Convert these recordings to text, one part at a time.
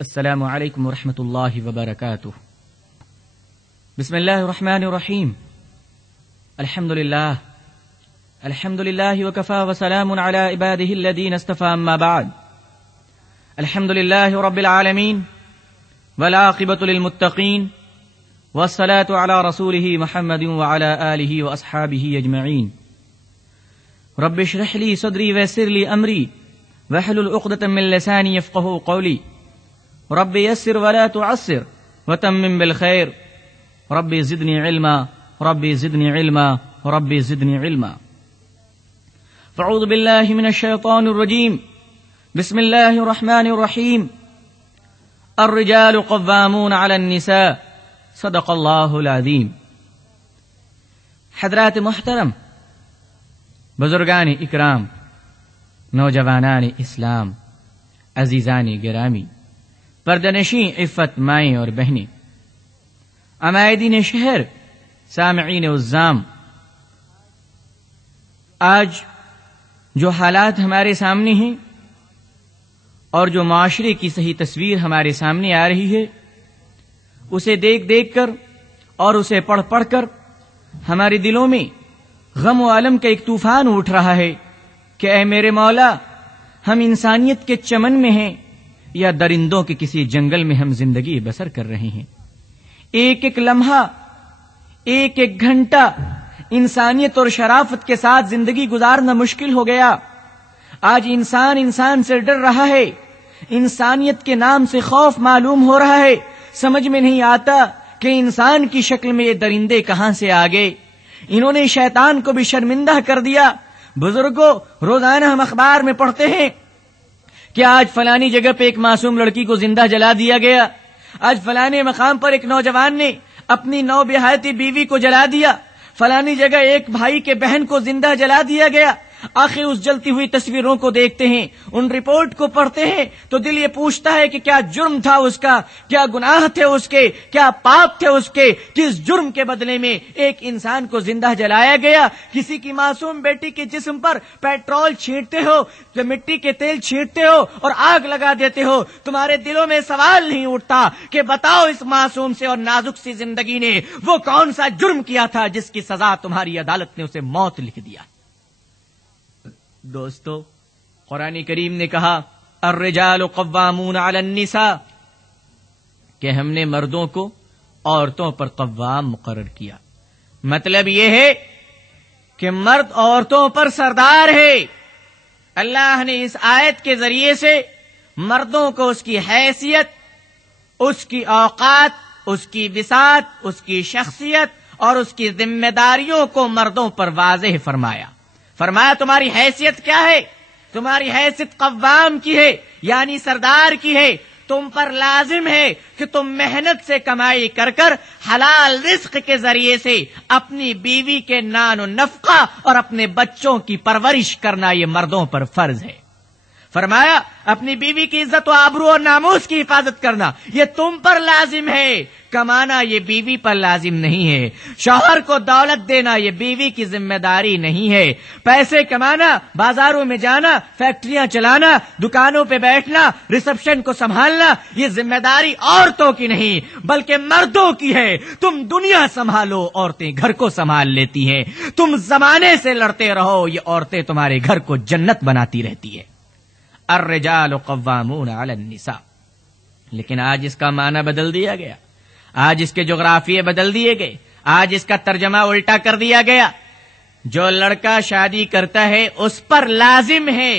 السلام علیکم ورحمۃ اللہ وبرکاتہ۔ بسم اللہ الرحمن الرحیم۔ الحمد للہ وکفى وسلام علی عباده الذین اصطفى، اما بعد۔ الحمد للہ رب العالمین والعاقبۃ للمتقین والصلاة علی رسولہ محمد وعلی آلہ واصحابہ اجمعین۔ رب اشرح لی صدری ویسر لی امری واحلل عقدۃ من لسانی یفقهوا قولی۔ رب یسر ولا تعسر وتمم بالخیر۔ رب زدنی علما رب زدنی علما رب زدنی علما۔ فاعوذ باللہ من الشیطان الرجیم، بسم اللہ الرحمن الرحیم۔ الرجال قوامون علی النساء، صدق اللہ العظیم۔ حضرات محترم، بزرگان اکرام، نوجوانان اسلام، عزیزان گرامی، پردنشین عفت مائیں اور بہنیں، عمائدین شہر، سامعین عزام، آج جو حالات ہمارے سامنے ہیں اور جو معاشرے کی صحیح تصویر ہمارے سامنے آ رہی ہے، اسے دیکھ دیکھ کر اور اسے پڑھ پڑھ کر ہمارے دلوں میں غم و الم کا ایک طوفان اٹھ رہا ہے کہ اے میرے مولا، ہم انسانیت کے چمن میں ہیں یا درندوں کے کسی جنگل میں ہم زندگی بسر کر رہے ہیں۔ ایک ایک لمحہ، ایک ایک گھنٹہ انسانیت اور شرافت کے ساتھ زندگی گزارنا مشکل ہو گیا۔ آج انسان سے ڈر رہا ہے، انسانیت کے نام سے خوف معلوم ہو رہا ہے۔ سمجھ میں نہیں آتا کہ انسان کی شکل میں یہ درندے کہاں سے آ گئے۔ انہوں نے شیطان کو بھی شرمندہ کر دیا۔ بزرگوں، روزانہ ہم اخبار میں پڑھتے ہیں کہ آج فلانی جگہ پہ ایک معصوم لڑکی کو زندہ جلا دیا گیا، آج فلانے مقام پر ایک نوجوان نے اپنی نوبہائتی بیوی کو جلا دیا، فلانی جگہ ایک بھائی کے بہن کو زندہ جلا دیا گیا۔ آخر اس جلتی ہوئی تصویروں کو دیکھتے ہیں، ان رپورٹ کو پڑھتے ہیں تو دل یہ پوچھتا ہے کہ کیا جرم تھا اس کا، کیا گناہ تھے اس کے، کیا پاپ تھے اس کے، کس جرم کے بدلے میں ایک انسان کو زندہ جلایا گیا۔ کسی کی معصوم بیٹی کے جسم پر پیٹرول چھینٹتے ہو، مٹی کے تیل چھینٹتے ہو اور آگ لگا دیتے ہو، تمہارے دلوں میں سوال نہیں اٹھتا کہ بتاؤ اس معصوم سے اور نازک سی زندگی نے وہ کون سا جرم کیا تھا جس کی سزا تمہاری عدالت نے اسے موت لکھ دیا۔ دوستو، قرآن کریم نے کہا الرجال قوامون علی النساء، کہ ہم نے مردوں کو عورتوں پر قوام مقرر کیا۔ مطلب یہ ہے کہ مرد عورتوں پر سردار ہے۔ اللہ نے اس آیت کے ذریعے سے مردوں کو اس کی حیثیت، اس کی اوقات، اس کی بساط، اس کی شخصیت اور اس کی ذمہ داریوں کو مردوں پر واضح فرمایا۔ تمہاری حیثیت کیا ہے؟ تمہاری حیثیت قوام کی ہے، یعنی سردار کی ہے۔ تم پر لازم ہے کہ تم محنت سے کمائی کر کر حلال رزق کے ذریعے سے اپنی بیوی کے نان و نفقہ اور اپنے بچوں کی پرورش کرنا یہ مردوں پر فرض ہے۔ فرمایا اپنی بیوی کی عزت و آبرو اور ناموس کی حفاظت کرنا یہ تم پر لازم ہے، کمانا یہ بیوی پر لازم نہیں ہے۔ شوہر کو دولت دینا یہ بیوی کی ذمہ داری نہیں ہے۔ پیسے کمانا، بازاروں میں جانا، فیکٹریاں چلانا، دکانوں پہ بیٹھنا، ریسپشن کو سنبھالنا یہ ذمہ داری عورتوں کی نہیں بلکہ مردوں کی ہے۔ تم دنیا سنبھالو، عورتیں گھر کو سنبھال لیتی ہیں۔ تم زمانے سے لڑتے رہو، یہ عورتیں تمہارے گھر کو جنت بناتی رہتی ہے۔ الرجال قوامون علی النساء، لیکن آج اس کا معنی بدل دیا گیا، آج اس کے جغرافیے بدل دیے گئے، آج اس کا ترجمہ الٹا کر دیا گیا۔ جو لڑکا شادی کرتا ہے اس پر لازم ہے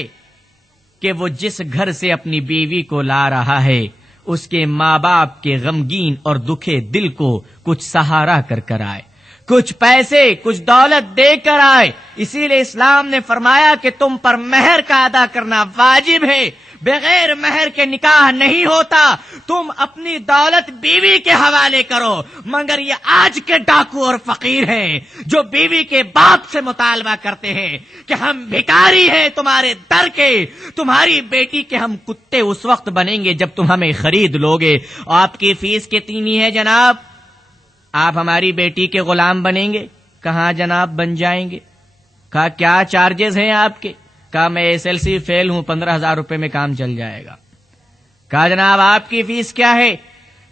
کہ وہ جس گھر سے اپنی بیوی کو لا رہا ہے اس کے ماں باپ کے غمگین اور دکھے دل کو کچھ سہارا کر کر آئے، کچھ پیسے، کچھ دولت دے کر آئے۔ اسی لیے اسلام نے فرمایا کہ تم پر مہر کا ادا کرنا واجب ہے، بغیر مہر کے نکاح نہیں ہوتا۔ تم اپنی دولت بیوی کے حوالے کرو، مگر یہ آج کے ڈاکو اور فقیر ہیں جو بیوی کے باپ سے مطالبہ کرتے ہیں کہ ہم بھکاری ہیں تمہارے در کے، تمہاری بیٹی کے ہم کتے اس وقت بنیں گے جب تم ہمیں خرید لوگے۔ آپ کی فیس کتنی ہے جناب؟ آپ ہماری بیٹی کے غلام بنیں گے؟ کہاں جناب بن جائیں گے؟ کہا کیا چارجز ہیں آپ کے؟ کہا میں SLC فیل ہوں، 15,000 روپے میں کام چل جائے گا۔ کہا جناب آپ کی فیس کیا ہے؟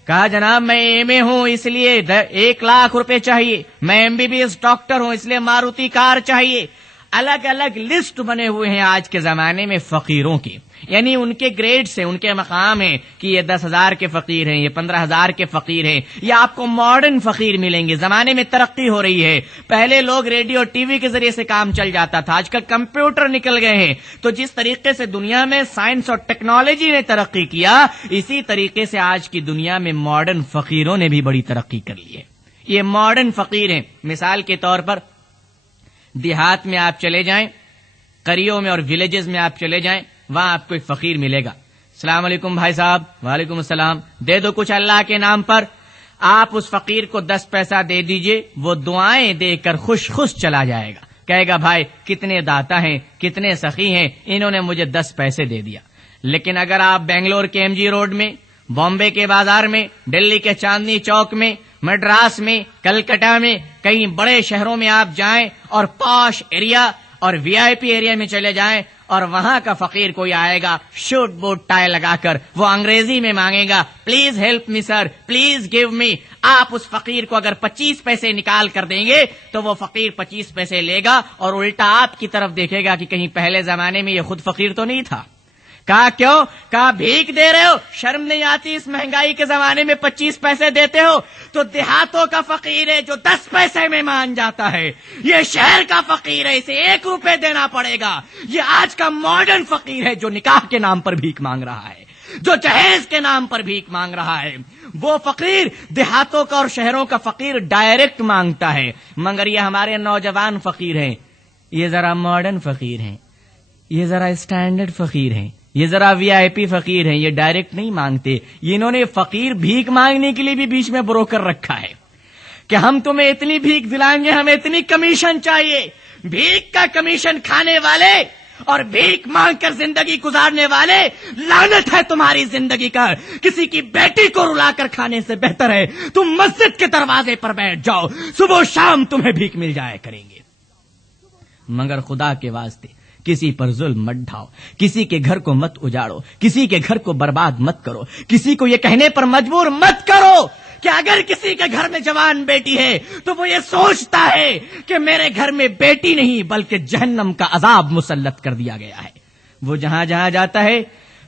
کہا جناب میں ایم اے ہوں اس لیے 1 لاکھ روپے چاہیے، میں MBBS ڈاکٹر ہوں اس لیے ماروتی کار چاہیے۔ الگ الگ لسٹ بنے ہوئے ہیں آج کے زمانے میں فقیروں کی، یعنی ان کے گریڈ سے ان کے مقام ہیں کہ یہ 10,000 کے فقیر ہیں، یہ 15,000 کے فقیر ہیں۔ یہ آپ کو ماڈرن فقیر ملیں گے۔ زمانے میں ترقی ہو رہی ہے، پہلے لوگ ریڈیو ٹی وی کے ذریعے سے کام چل جاتا تھا، آج کل کمپیوٹر نکل گئے ہیں۔ تو جس طریقے سے دنیا میں سائنس اور ٹیکنالوجی نے ترقی کیا، اسی طریقے سے آج کی دنیا میں ماڈرن فقیروں نے بھی بڑی ترقی کر لی ہے۔ یہ ماڈرن فقیر ہیں۔ مثال کے طور پر دیہات میں آپ چلے جائیں، قریوں میں اور ولیجز میں آپ چلے جائیں، وہاں آپ کو ایک فقیر ملے گا۔ السلام علیکم بھائی صاحب۔ وعلیکم السلام۔ دے دو کچھ اللہ کے نام پر۔ آپ اس فقیر کو 10 پیسہ دے دیجئے، وہ دعائیں دے کر خوش خوش چلا جائے گا، کہے گا بھائی کتنے داتا ہیں، کتنے سخی ہیں، انہوں نے مجھے 10 پیسے دے دیا۔ لیکن اگر آپ بنگلور کے MG روڈ میں، بامبے کے بازار میں، دلی کے چاندنی چوک میں، مڈراس میں، کلکتہ میں، کئی بڑے شہروں میں آپ جائیں اور پاش ایریا اور VIP ایریا میں چلے جائیں اور وہاں کا فقیر کوئی آئے گا شوٹ بوٹ ٹائی لگا کر، وہ انگریزی میں مانگے گا please help me sir, please give me. آپ اس فقیر کو اگر 25 پیسے نکال کر دیں گے تو وہ فقیر 25 پیسے لے گا اور الٹا آپ کی طرف دیکھے گا کہ کہیں پہلے زمانے میں یہ خود فقیر تو نہیں تھا۔ کہا کیوں؟ کہا بھیک دے رہے ہو، شرم نہیں آتی اس مہنگائی کے زمانے میں 25 پیسے دیتے ہو؟ تو دیہاتوں کا فقیر ہے جو 10 پیسے میں مان جاتا ہے، یہ شہر کا فقیر ہے اسے 1 روپے دینا پڑے گا۔ یہ آج کا ماڈرن فقیر ہے جو نکاح کے نام پر بھیک مانگ رہا ہے، جو جہیز کے نام پر بھیک مانگ رہا ہے۔ وہ فقیر دیہاتوں کا اور شہروں کا فقیر ڈائریکٹ مانگتا ہے، مگر یہ ہمارے نوجوان فقیر ہیں، یہ ذرا ماڈرن فقیر ہیں، یہ ذرا اسٹینڈرڈ فقیر ہیں، یہ ذرا VIP فقیر ہیں، یہ ڈائریکٹ نہیں مانگتے۔ یہ انہوں نے فقیر بھیک مانگنے کے لیے بھی بیچ میں بروکر رکھا ہے کہ ہم تمہیں اتنی بھیک دلائیں گے، ہمیں اتنی کمیشن چاہیے۔ بھیک کا کمیشن کھانے والے اور بھیک مانگ کر زندگی گزارنے والے، لعنت ہے تمہاری زندگی کا۔ کسی کی بیٹی کو رلا کر کھانے سے بہتر ہے تم مسجد کے دروازے پر بیٹھ جاؤ، صبح و شام تمہیں بھیک مل جایا کریں گے۔ مگر خدا کے واسطے کسی پر ظلم مت ڈھاؤ، کسی کے گھر کو مت اجاڑو، کسی کے گھر کو برباد مت کرو، کسی کو یہ کہنے پر مجبور مت کرو کہ اگر کسی کے گھر میں جوان بیٹی ہے تو وہ یہ سوچتا ہے کہ میرے گھر میں بیٹی نہیں بلکہ جہنم کا عذاب مسلط کر دیا گیا ہے۔ وہ جہاں جہاں جاتا ہے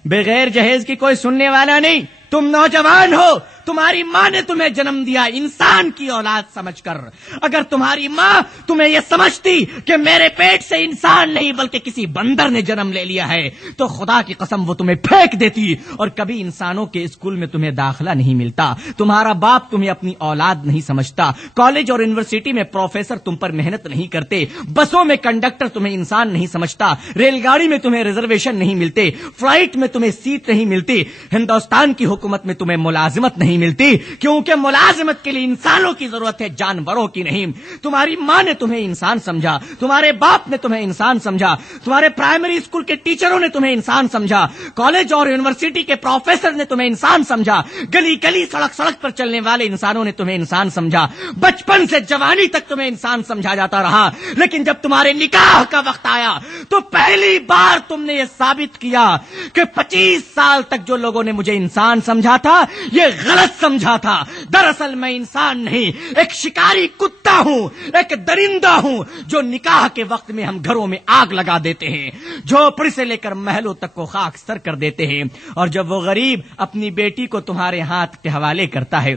بغیر جہیز کی کوئی سننے والا نہیں۔ تم نوجوان ہو، تمہاری ماں نے تمہیں جنم دیا انسان کی اولاد سمجھ کر۔ اگر تمہاری ماں تمہیں یہ سمجھتی کہ میرے پیٹ سے انسان نہیں بلکہ کسی بندر نے جنم لے لیا ہے تو خدا کی قسم وہ تمہیں پھینک دیتی اور کبھی انسانوں کے اسکول میں تمہیں داخلہ نہیں ملتا۔ تمہارا باپ تمہیں اپنی اولاد نہیں سمجھتا، کالج اور یونیورسٹی میں پروفیسر تم پر محنت نہیں کرتے، بسوں میں کنڈکٹر تمہیں انسان نہیں سمجھتا، ریل گاڑی میں تمہیں ریزرویشن نہیں ملتے، فلائٹ میں تمہیں سیٹ نہیں ملتی، ہندوستان کی حکومت میں تمہیں ملازمت نہیں ملتی، کیونکہ ملازمت کے لیے انسانوں کی ضرورت ہے، جانوروں کی نہیں۔ تمہاری ماں نے تمہیں انسان سمجھا، تمہارے باپ نے تمہیں انسان سمجھا، تمہارے پرائمری اسکول کے ٹیچروں نے تمہیں انسان سمجھا، کالج اور یونیورسٹی کے پروفیسر نے تمہیں انسان سمجھا، گلی گلی سڑک سڑک پر چلنے والے انسانوں نے تمہیں انسان سمجھا، بچپن سے جوانی تک تمہیں انسان سمجھا جاتا رہا۔ لیکن جب تمہارے نکاح کا وقت آیا تو پہلی بار تم نے یہ ثابت کیا کہ 25 سال تک جو لوگوں نے مجھے انسان سمجھا تھا یہ غلط سمجھا تھا۔ دراصل میں انسان نہیں، ایک شکاری کتا ہوں، ایک درندہ ہوں جو نکاح کے وقت میں ہم گھروں میں آگ لگا دیتے ہیں، جھوپڑی سے لے کر محلوں تک کو خاک سر کر دیتے ہیں۔ اور جب وہ غریب اپنی بیٹی کو تمہارے ہاتھ کے حوالے کرتا ہے،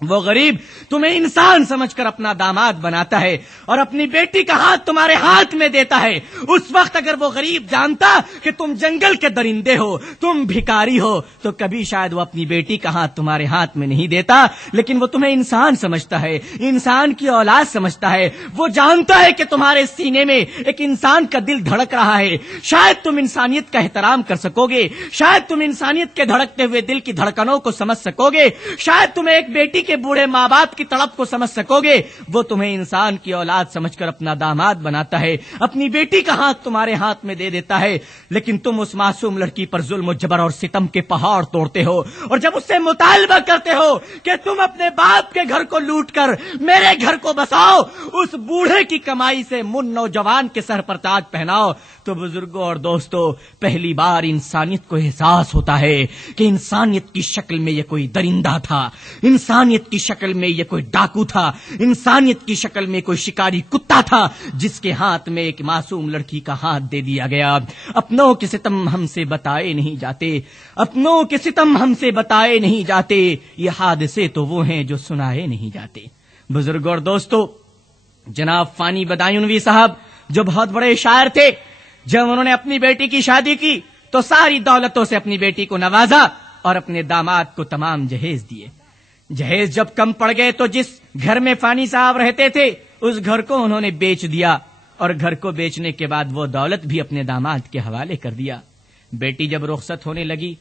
وہ غریب تمہیں انسان سمجھ کر اپنا داماد بناتا ہے اور اپنی بیٹی کا ہاتھ تمہارے ہاتھ میں دیتا ہے، اس وقت اگر وہ غریب جانتا کہ تم جنگل کے درندے ہو، تم بھکاری ہو، تو کبھی شاید وہ اپنی بیٹی کا ہاتھ تمہارے ہاتھ میں نہیں دیتا، لیکن وہ تمہیں انسان سمجھتا ہے، انسان کی اولاد سمجھتا ہے۔ وہ جانتا ہے کہ تمہارے سینے میں ایک انسان کا دل دھڑک رہا ہے، شاید تم انسانیت کا احترام کر سکو گے، شاید تم انسانیت کے دھڑکتے ہوئے دل کی دھڑکنوں کو سمجھ سکو گے، شاید تمہیں ایک بیٹی کے بوڑھے ماں باپ کی تڑپ کو سمجھ سکوگے، وہ تمہیں انسان کی اولاد سمجھ کر اپنا داماد بناتا ہے، اپنی بیٹی کا ہاتھ تمہارے ہاتھ میں دے دیتا ہے، لیکن تم اس معصوم لڑکی پر ظلم و جبر اور ستم کے پہاڑ توڑتے ہو، اور جب اس سے مطالبہ کرتے ہو کہ تم اپنے باپ کے گھر کو لوٹ کر میرے گھر کو بساؤ، اس بوڑھے کی کمائی سے من نوجوان کے سر پر تاج پہناؤ، تو بزرگوں اور دوستو، پہلی بار انسانیت کو احساس ہوتا ہے کہ انسانیت کی شکل میں یہ کوئی درندہ تھا، انسانیت کی شکل میں یہ کوئی ڈاکو تھا، انسانیت کی شکل میں کوئی شکاری کتا تھا جس کے ہاتھ میں ایک معصوم لڑکی کا ہاتھ دے دیا گیا۔ اپنوں کے ستم ہم سے بتائے نہیں جاتے، اپنوں کے ستم ہم سے بتائے نہیں جاتے، یہ حادثے تو وہ ہیں جو سنائے نہیں جاتے۔ بزرگوں اور دوستو، جناب فانی بدایونوی صاحب جو بہت بڑے شاعر تھے، جب انہوں نے اپنی بیٹی کی شادی کی تو ساری دولتوں سے اپنی بیٹی کو نوازا اور اپنے داماد کو تمام جہیز دیے۔ جہیز جب کم پڑ گئے تو جس گھر میں فانی صاحب رہتے تھے اس گھر کو انہوں نے بیچ دیا، اور گھر کو بیچنے کے بعد وہ دولت بھی اپنے داماد کے حوالے کر دیا۔ بیٹی جب رخصت ہونے لگی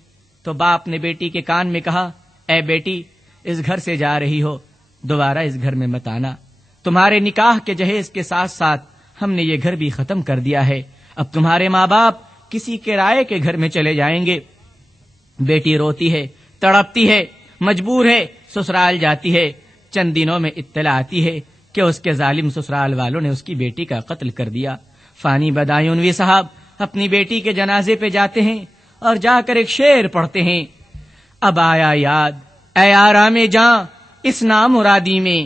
تو باپ نے بیٹی کے کان میں کہا، اے بیٹی، اس گھر سے جا رہی ہو، دوبارہ اس گھر میں مت آنا، تمہارے نکاح کے جہیز کے ساتھ ساتھ ہم نے یہ گھر بھی ختم کر دیا ہے، اب تمہارے ماں باپ کسی کرائے کے گھر میں چلے جائیں گے۔ بیٹی روتی ہے، تڑپتی ہے، مجبور ہے، سسرال جاتی ہے۔ چند دنوں میں اطلاع آتی ہے کہ اس کے ظالم سسرال والوں نے اس کی بیٹی کا قتل کر دیا۔ فانی بدایونوی صاحب اپنی بیٹی کے جنازے پہ جاتے ہیں اور جا کر ایک شعر پڑھتے ہیں، اب آیا یاد اے آرام جاں اس نامرادی میں،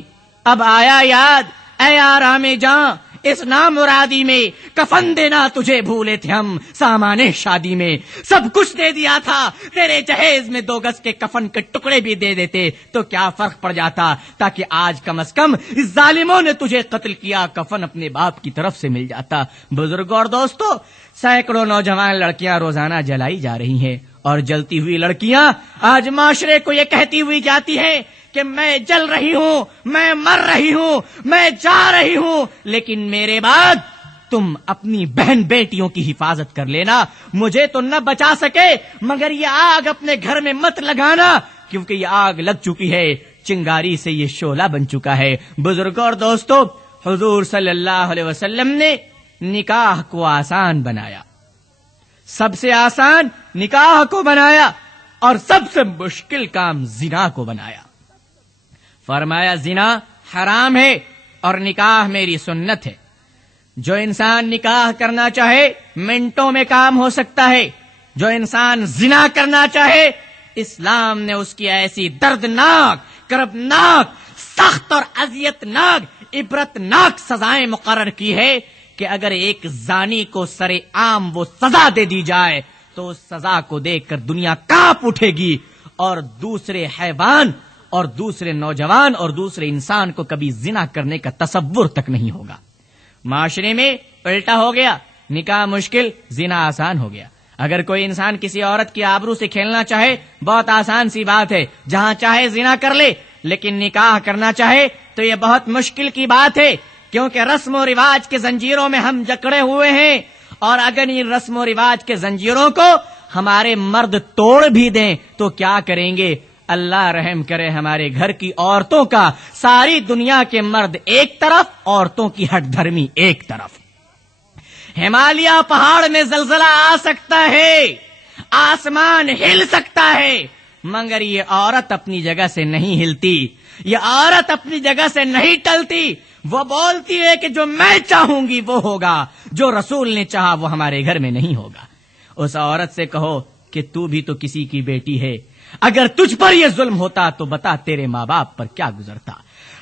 اب آیا یاد اے آرام جاں اس نامرادی میں، کفن دینا تجھے بھولے تھے ہم سامان شادی میں، سب کچھ دے دیا تھا تیرے جہیز میں، 2 گز کے کفن کے ٹکڑے بھی دے دیتے تو کیا فرق پڑ جاتا، تاکہ آج کم از کم اس ظالموں نے تجھے قتل کیا، کفن اپنے باپ کی طرف سے مل جاتا۔ بزرگوں اور دوستو، سینکڑوں نوجوان لڑکیاں روزانہ جلائی جا رہی ہیں، اور جلتی ہوئی لڑکیاں آج معاشرے کو یہ کہتی ہوئی جاتی ہیں کہ میں جل رہی ہوں، میں مر رہی ہوں، میں جا رہی ہوں، لیکن میرے بعد تم اپنی بہن بیٹیوں کی حفاظت کر لینا، مجھے تو نہ بچا سکے مگر یہ آگ اپنے گھر میں مت لگانا، کیونکہ یہ آگ لگ چکی ہے، چنگاری سے یہ شعلہ بن چکا ہے۔ بزرگوں اور دوستو، حضور صلی اللہ علیہ وسلم نے نکاح کو آسان بنایا، سب سے آسان نکاح کو بنایا، اور سب سے مشکل کام زنا کو بنایا۔ فرمایا زنا حرام ہے اور نکاح میری سنت ہے، جو انسان نکاح کرنا چاہے منٹوں میں کام ہو سکتا ہے، جو انسان زنا کرنا چاہے اسلام نے اس کی ایسی دردناک، کربناک، سخت اور اذیت ناک، عبرت ناک سزائیں مقرر کی ہے کہ اگر ایک زانی کو سرے عام وہ سزا دے دی جائے تو اس سزا کو دیکھ کر دنیا کانپ اٹھے گی، اور دوسرے حیوان اور دوسرے نوجوان اور دوسرے انسان کو کبھی زنا کرنے کا تصور تک نہیں ہوگا۔ معاشرے میں الٹا ہو گیا، نکاح مشکل، زنا آسان ہو گیا۔ اگر کوئی انسان کسی عورت کی آبرو سے کھیلنا چاہے بہت آسان سی بات ہے، جہاں چاہے زنا کر لے، لیکن نکاح کرنا چاہے تو یہ بہت مشکل کی بات ہے، کیونکہ رسم و رواج کے زنجیروں میں ہم جکڑے ہوئے ہیں، اور اگر ان رسم و رواج کے زنجیروں کو ہمارے مرد توڑ بھی دیں تو کیا کریں گے؟ اللہ رحم کرے ہمارے گھر کی عورتوں کا، ساری دنیا کے مرد ایک طرف، عورتوں کی ہٹ دھرمی ایک طرف۔ ہمالیہ پہاڑ میں زلزلہ آ سکتا ہے، آسمان ہل سکتا ہے، مگر یہ عورت اپنی جگہ سے نہیں ہلتی، یہ عورت اپنی جگہ سے نہیں ٹلتی، وہ بولتی ہے کہ جو میں چاہوں گی وہ ہوگا، جو رسول نے چاہا وہ ہمارے گھر میں نہیں ہوگا۔ اس عورت سے کہو کہ تو بھی تو کسی کی بیٹی ہے، اگر تجھ پر یہ ظلم ہوتا تو بتا تیرے ماں باپ پر کیا گزرتا۔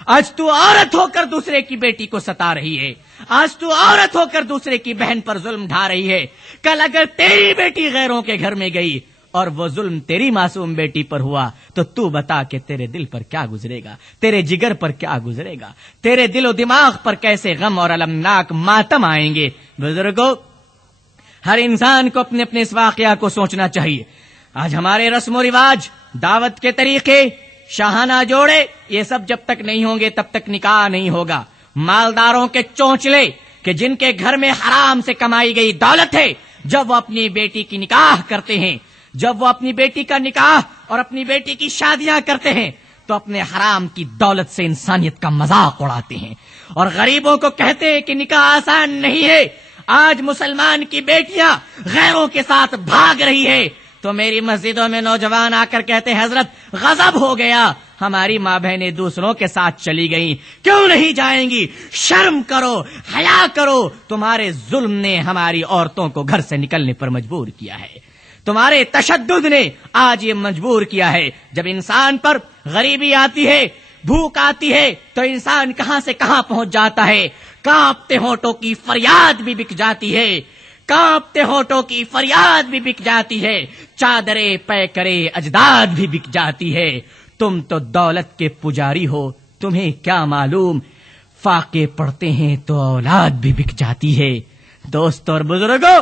آج تو عورت ہو کر دوسرے کی بیٹی کو ستا رہی ہے، آج تو عورت ہو کر دوسرے کی بہن پر ظلم ڈھا رہی ہے، کل اگر تیری بیٹی غیروں کے گھر میں گئی اور وہ ظلم تیری معصوم بیٹی پر ہوا تو بتا کہ تیرے دل پر کیا گزرے گا، تیرے جگر پر کیا گزرے گا، تیرے دل و دماغ پر کیسے غم اور المناک ماتم آئیں گے۔ بزرگوں، ہر انسان کو اپنے اپنے اس واقعہ کو سوچنا چاہیے۔ آج ہمارے رسم و رواج، دعوت کے طریقے، شاہانہ جوڑے، یہ سب جب تک نہیں ہوں گے تب تک نکاح نہیں ہوگا۔ مالداروں کے چونچلے کہ جن کے گھر میں حرام سے کمائی گئی دولت ہے، جب وہ اپنی بیٹی کی نکاح کرتے ہیں، جب وہ اپنی بیٹی کا نکاح اور اپنی بیٹی کی شادیاں کرتے ہیں تو اپنے حرام کی دولت سے انسانیت کا مذاق اڑاتے ہیں اور غریبوں کو کہتے ہیں کہ نکاح آسان نہیں ہے. آج مسلمان کی بیٹیاں غیروں کے ساتھ بھاگ رہی ہے تو میری مسجدوں میں نوجوان آ کر کہتے ہیں حضرت غضب ہو گیا, ہماری ماں بہنیں دوسروں کے ساتھ چلی گئیں, کیوں نہیں جائیں گی؟ شرم کرو, حیا کرو. تمہارے ظلم نے ہماری عورتوں کو گھر سے نکلنے پر مجبور کیا ہے, تمہارے تشدد نے آج یہ مجبور کیا ہے. جب انسان پر غریبی آتی ہے, بھوک آتی ہے, تو انسان کہاں سے کہاں پہنچ جاتا ہے. کانپتے ہونٹوں کی فریاد بھی بک جاتی ہے, کانپتے ہونٹوں کی فریاد بھی بک جاتی ہے, چادریں پے کرے اجداد بھی بک جاتی ہے. تم تو دولت کے پجاری ہو, تمہیں کیا معلوم, فاقے پڑھتے ہیں تو اولاد بھی بک جاتی ہے. دوستو اور بزرگوں,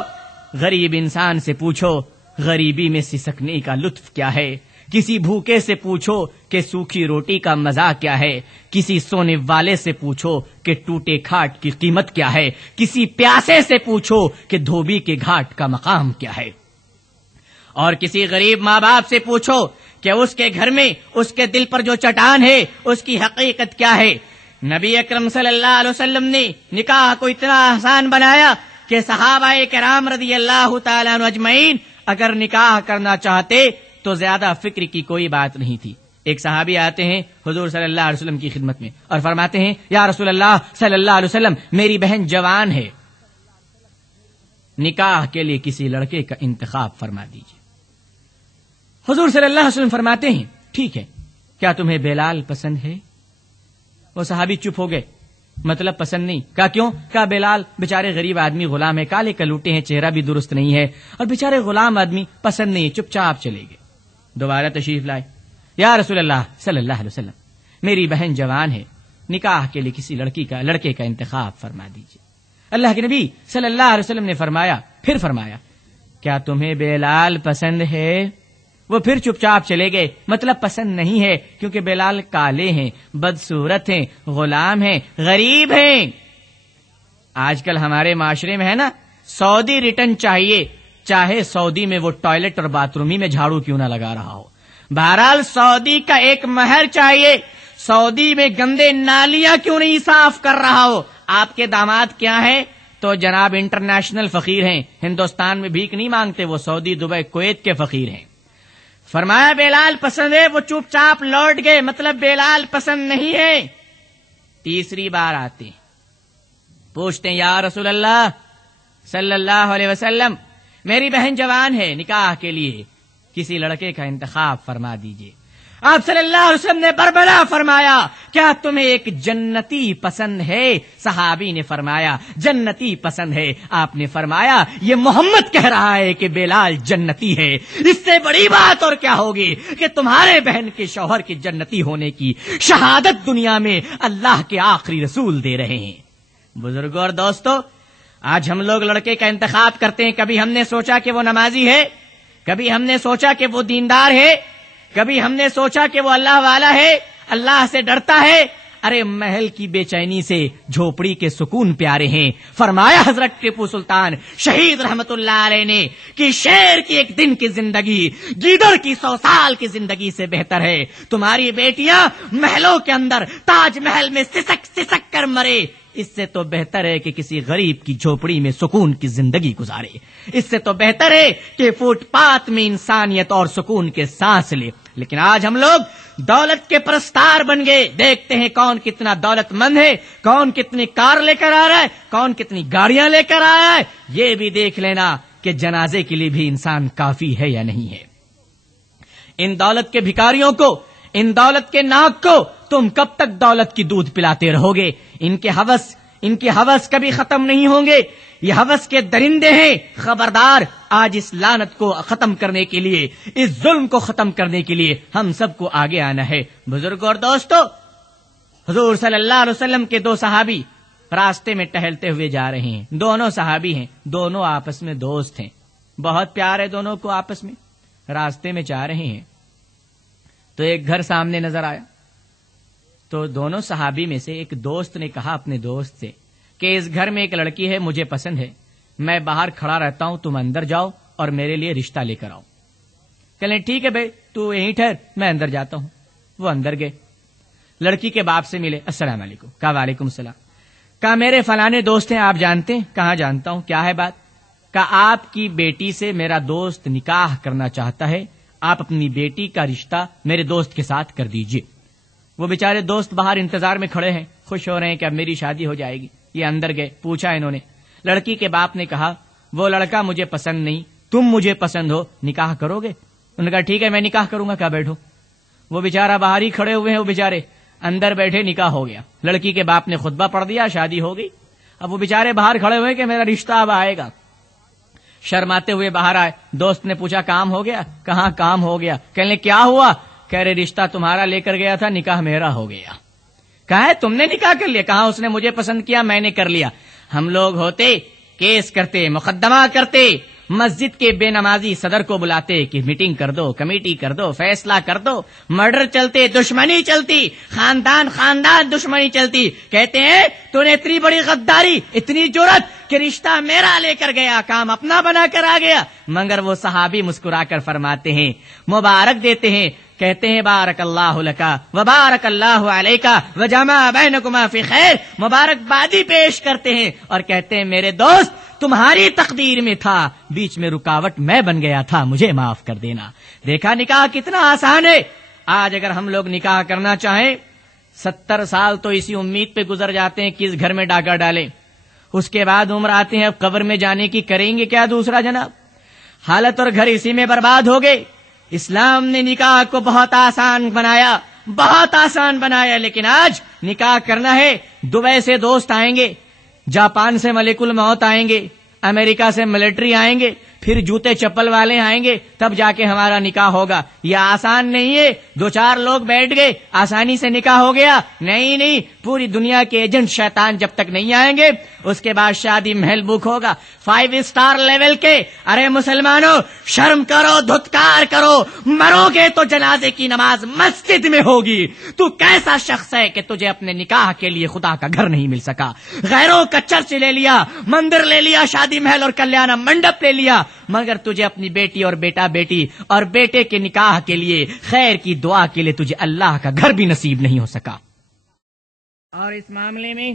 غریب انسان سے پوچھو غریبی میں سسکنے کا لطف کیا ہے. کسی بھوکے سے پوچھو کہ سوکھی روٹی کا مزہ کیا ہے. کسی سونے والے سے پوچھو کہ ٹوٹے کھاٹ کی قیمت کیا ہے. کسی پیاسے سے پوچھو کہ دھوبی کے گھاٹ کا مقام کیا ہے. اور کسی غریب ماں باپ سے پوچھو کہ اس کے گھر میں اس کے دل پر جو چٹان ہے اس کی حقیقت کیا ہے. نبی اکرم صلی اللہ علیہ وسلم نے نکاح کو اتنا آسان بنایا کہ صحابہ کرام رضی اللہ تعالیٰ عنہ اجمعین اگر نکاح کرنا چاہتے تو زیادہ فکر کی کوئی بات نہیں تھی. ایک صحابی آتے ہیں حضور صلی اللہ علیہ وسلم کی خدمت میں اور فرماتے ہیں یا رسول اللہ صلی اللہ علیہ وسلم, میری بہن جوان ہے, نکاح کے لیے کسی لڑکے کا انتخاب فرما دیجیے. حضور صلی اللہ علیہ وسلم فرماتے ہیں ٹھیک ہے, کیا تمہیں بلال پسند ہے؟ وہ صحابی چپ ہو گئے, مطلب پسند نہیں. کہا کیوں؟ کہا بلال بیچارے غریب آدمی غلام ہے, کالے کلوٹے ہیں, چہرہ بھی درست نہیں ہے, اور بیچارے غلام آدمی پسند نہیں. چپ چاپ چلے گئے. دوبارہ تشریف لائے, یا رسول اللہ صلی اللہ علیہ وسلم, میری بہن جوان ہے, نکاح کے لیے کسی لڑکے کا انتخاب فرما دیجیے. اللہ کے نبی صلی اللہ علیہ وسلم نے پھر فرمایا کیا تمہیں بلال پسند ہے؟ وہ پھر چپ چاپ چلے گئے, مطلب پسند نہیں ہے کیونکہ بلال کالے ہیں, بدصورت ہیں, غلام ہیں, غریب ہیں. آج کل ہمارے معاشرے میں ہے نا, سعودی ریٹرن چاہیے, چاہے سعودی میں وہ ٹوائلٹ اور باتھ روم میں جھاڑو کیوں نہ لگا رہا ہو. بہرحال سعودی کا ایک مہر چاہیے, سعودی میں گندے نالیاں کیوں نہیں صاف کر رہا ہو. آپ کے داماد کیا ہیں؟ تو جناب انٹرنیشنل فقیر ہیں, ہندوستان میں بھیک نہیں مانگتے, وہ سعودی, دبئی, کویت کے فقیر ہیں. فرمایا بلال پسند ہے, وہ چپ چاپ لوٹ گئے, مطلب بلال پسند نہیں ہے. تیسری بار آتے ہیں, پوچھتے ہیں یا رسول اللہ صلی اللہ علیہ وسلم, میری بہن جوان ہے, نکاح کے لیے کسی لڑکے کا انتخاب فرما دیجئے. آپ صلی اللہ علیہ وسلم نے بربلا فرمایا کیا تمہیں ایک جنتی پسند ہے؟ صحابی نے فرمایا جنتی پسند ہے. آپ نے فرمایا یہ محمد کہہ رہا ہے کہ بلال جنتی ہے, اس سے بڑی بات اور کیا ہوگی کہ تمہارے بہن کے شوہر کے جنتی ہونے کی شہادت دنیا میں اللہ کے آخری رسول دے رہے ہیں. بزرگوں اور دوستو, آج ہم لوگ لڑکے کا انتخاب کرتے ہیں, کبھی ہم نے سوچا کہ وہ نمازی ہے, کبھی ہم نے سوچا کہ وہ دیندار ہے, کبھی ہم نے سوچا کہ وہ اللہ والا ہے, اللہ سے ڈرتا ہے. ارے محل کی بے چینی سے جھوپڑی کے سکون پیارے ہیں. فرمایا حضرت ٹیپو سلطان شہید رحمت اللہ علیہ نے کہ شیر کی ایک دن کی زندگی گیدڑ کی 100 سال کی زندگی سے بہتر ہے. تمہاری بیٹیاں محلوں کے اندر تاج محل میں سسک سسک کر مرے, اس سے تو بہتر ہے کہ کسی غریب کی جھوپڑی میں سکون کی زندگی گزارے. اس سے تو بہتر ہے کہ فٹ پاتھ میں انسانیت اور سکون کے سانس لے. لیکن آج ہم لوگ دولت کے پرستار بن گئے. دیکھتے ہیں کون کتنا دولت مند ہے, کون کتنی کار لے کر آ رہا ہے, کون کتنی گاڑیاں لے کر آیا ہے. یہ بھی دیکھ لینا کہ جنازے کے لیے بھی انسان کافی ہے یا نہیں ہے. ان دولت کے بھکاریوں کو, ان دولت کے ناک کو تم کب تک دولت کی دودھ پلاتے رہو گے؟ ان کے ہوس کبھی ختم نہیں ہوں گے. یہ ہوس کے درندے ہیں. خبردار, آج اس لعنت کو ختم کرنے کے لیے, اس ظلم کو ختم کرنے کے لیے ہم سب کو آگے آنا ہے. بزرگوں اور دوستو, حضور صلی اللہ علیہ وسلم کے 2 صحابی راستے میں ٹہلتے ہوئے جا رہے ہیں. دونوں صحابی ہیں, دونوں آپس میں دوست ہیں, بہت پیار ہے دونوں کو آپس میں. راستے میں جا رہے ہیں تو ایک گھر سامنے نظر آیا. تو دونوں صحابی میں سے ایک دوست نے کہا اپنے دوست سے کہ اس گھر میں ایک لڑکی ہے, مجھے پسند ہے, میں باہر کھڑا رہتا ہوں, تم اندر جاؤ اور میرے لیے رشتہ لے کر آؤ. کہنے ٹھیک ہے بھائی, تو یہیں ٹھہر, میں اندر جاتا ہوں. وہ اندر گئے، لڑکی کے باپ سے ملے، السلام علیکم، کہا وعلیکم السلام، کہا میرے فلانے دوست ہیں، آپ جانتے ہیں؟ کہاں جانتا ہوں، کیا ہے بات؟ کہا آپ کی بیٹی سے میرا دوست نکاح کرنا چاہتا ہے، آپ اپنی بیٹی کا رشتہ میرے دوست کے ساتھ کر دیجئے۔ وہ بیچارے دوست باہر انتظار میں کھڑے ہیں، خوش ہو رہے ہیں کہ اب میری شادی ہو جائے گی۔ یہ اندر گئے، پوچھا انہوں نے، لڑکی کے باپ نے کہا وہ لڑکا مجھے پسند نہیں، تم مجھے پسند ہو، نکاح کرو گے؟ انہوں نے کہا ٹھیک ہے میں نکاح کروں گا، کہا بیٹھو۔ وہ بیچارہ باہر ہی کھڑے ہوئے ہیں، وہ بیچارے اندر بیٹھے، نکاح ہو گیا، لڑکی کے باپ نے خطبہ پڑھ دیا، شادی ہو گئی۔ اب وہ بیچارے باہر کھڑے ہوئے کہ میرا رشتہ اب آئے گا، شرماتے ہوئے باہر آئے۔ دوست نے پوچھا کام ہو گیا؟ کہاں کام ہو گیا؟ کہنے کیا ہوا؟ کہہ رہے رشتہ تمہارا لے کر گیا تھا، نکاح میرا ہو گیا۔ کہا ہے تم نے نکاح کر لیا؟ کہا اس نے مجھے پسند کیا، میں نے کر لیا۔ ہم لوگ ہوتے کیس کرتے، مقدمہ کرتے، مسجد کے بے نمازی صدر کو بلاتے کہ میٹنگ کر دو، کمیٹی کر دو، فیصلہ کر دو، مرڈر چلتے، دشمنی چلتی، خاندان دشمنی چلتی۔ کہتے ہیں تو نے اتنی بڑی غداری، اتنی جرأت کہ رشتہ میرا لے کر گیا، کام اپنا بنا کر آ گیا۔ مگر وہ صحابی مسکرا کر فرماتے ہیں، مبارک دیتے ہیں، کہتے ہیں بارک اللہ لکا وبارک اللہ علیکا وجمع بینکما فی خیر، مبارکبادی پیش کرتے ہیں اور کہتے ہیں میرے دوست تمہاری تقدیر میں تھا، بیچ میں رکاوٹ میں بن گیا تھا، مجھے معاف کر دینا۔ دیکھا نکاح کتنا آسان ہے۔ آج اگر ہم لوگ نکاح کرنا چاہیں 70 سال تو اسی امید پہ گزر جاتے ہیں کس گھر میں ڈاکہ ڈالیں، اس کے بعد عمر آتے ہیں اب قبر میں جانے کی، کریں گے کیا دوسرا جناب؟ حالت اور گھر اسی میں برباد ہو گئے۔ اسلام نے نکاح کو بہت آسان بنایا، بہت آسان بنایا، لیکن آج نکاح کرنا ہے، دبئی سے دوست آئیں گے، جاپان سے ملک الموت آئیں گے، امریکہ سے ملٹری آئیں گے، پھر جوتے چپل والے آئیں گے، تب جا کے ہمارا نکاح ہوگا۔ یہ آسان نہیں ہے، 2-4 لوگ بیٹھ گئے آسانی سے نکاح ہو گیا، نہیں، پوری دنیا کے ایجنٹ شیطان جب تک نہیں آئیں گے اس کے بعد شادی محل بک ہوگا 5 اسٹار لیول کے۔ ارے مسلمانوں شرم کرو، دھتکار کرو، مرو گے تو جنازے کی نماز مسجد میں ہوگی۔ تو کیسا شخص ہے کہ تجھے اپنے نکاح کے لیے خدا کا گھر نہیں مل سکا، غیروں کا چرچ لے لیا، مندر لے لیا، شادی محل اور کلیانہ منڈپ لے لیا، مگر تجھے اپنی بیٹی اور بیٹی اور بیٹے کے نکاح کے لیے، خیر کی دعا کے لیے تجھے اللہ کا گھر بھی نصیب نہیں ہو سکا۔ اور اس معاملے میں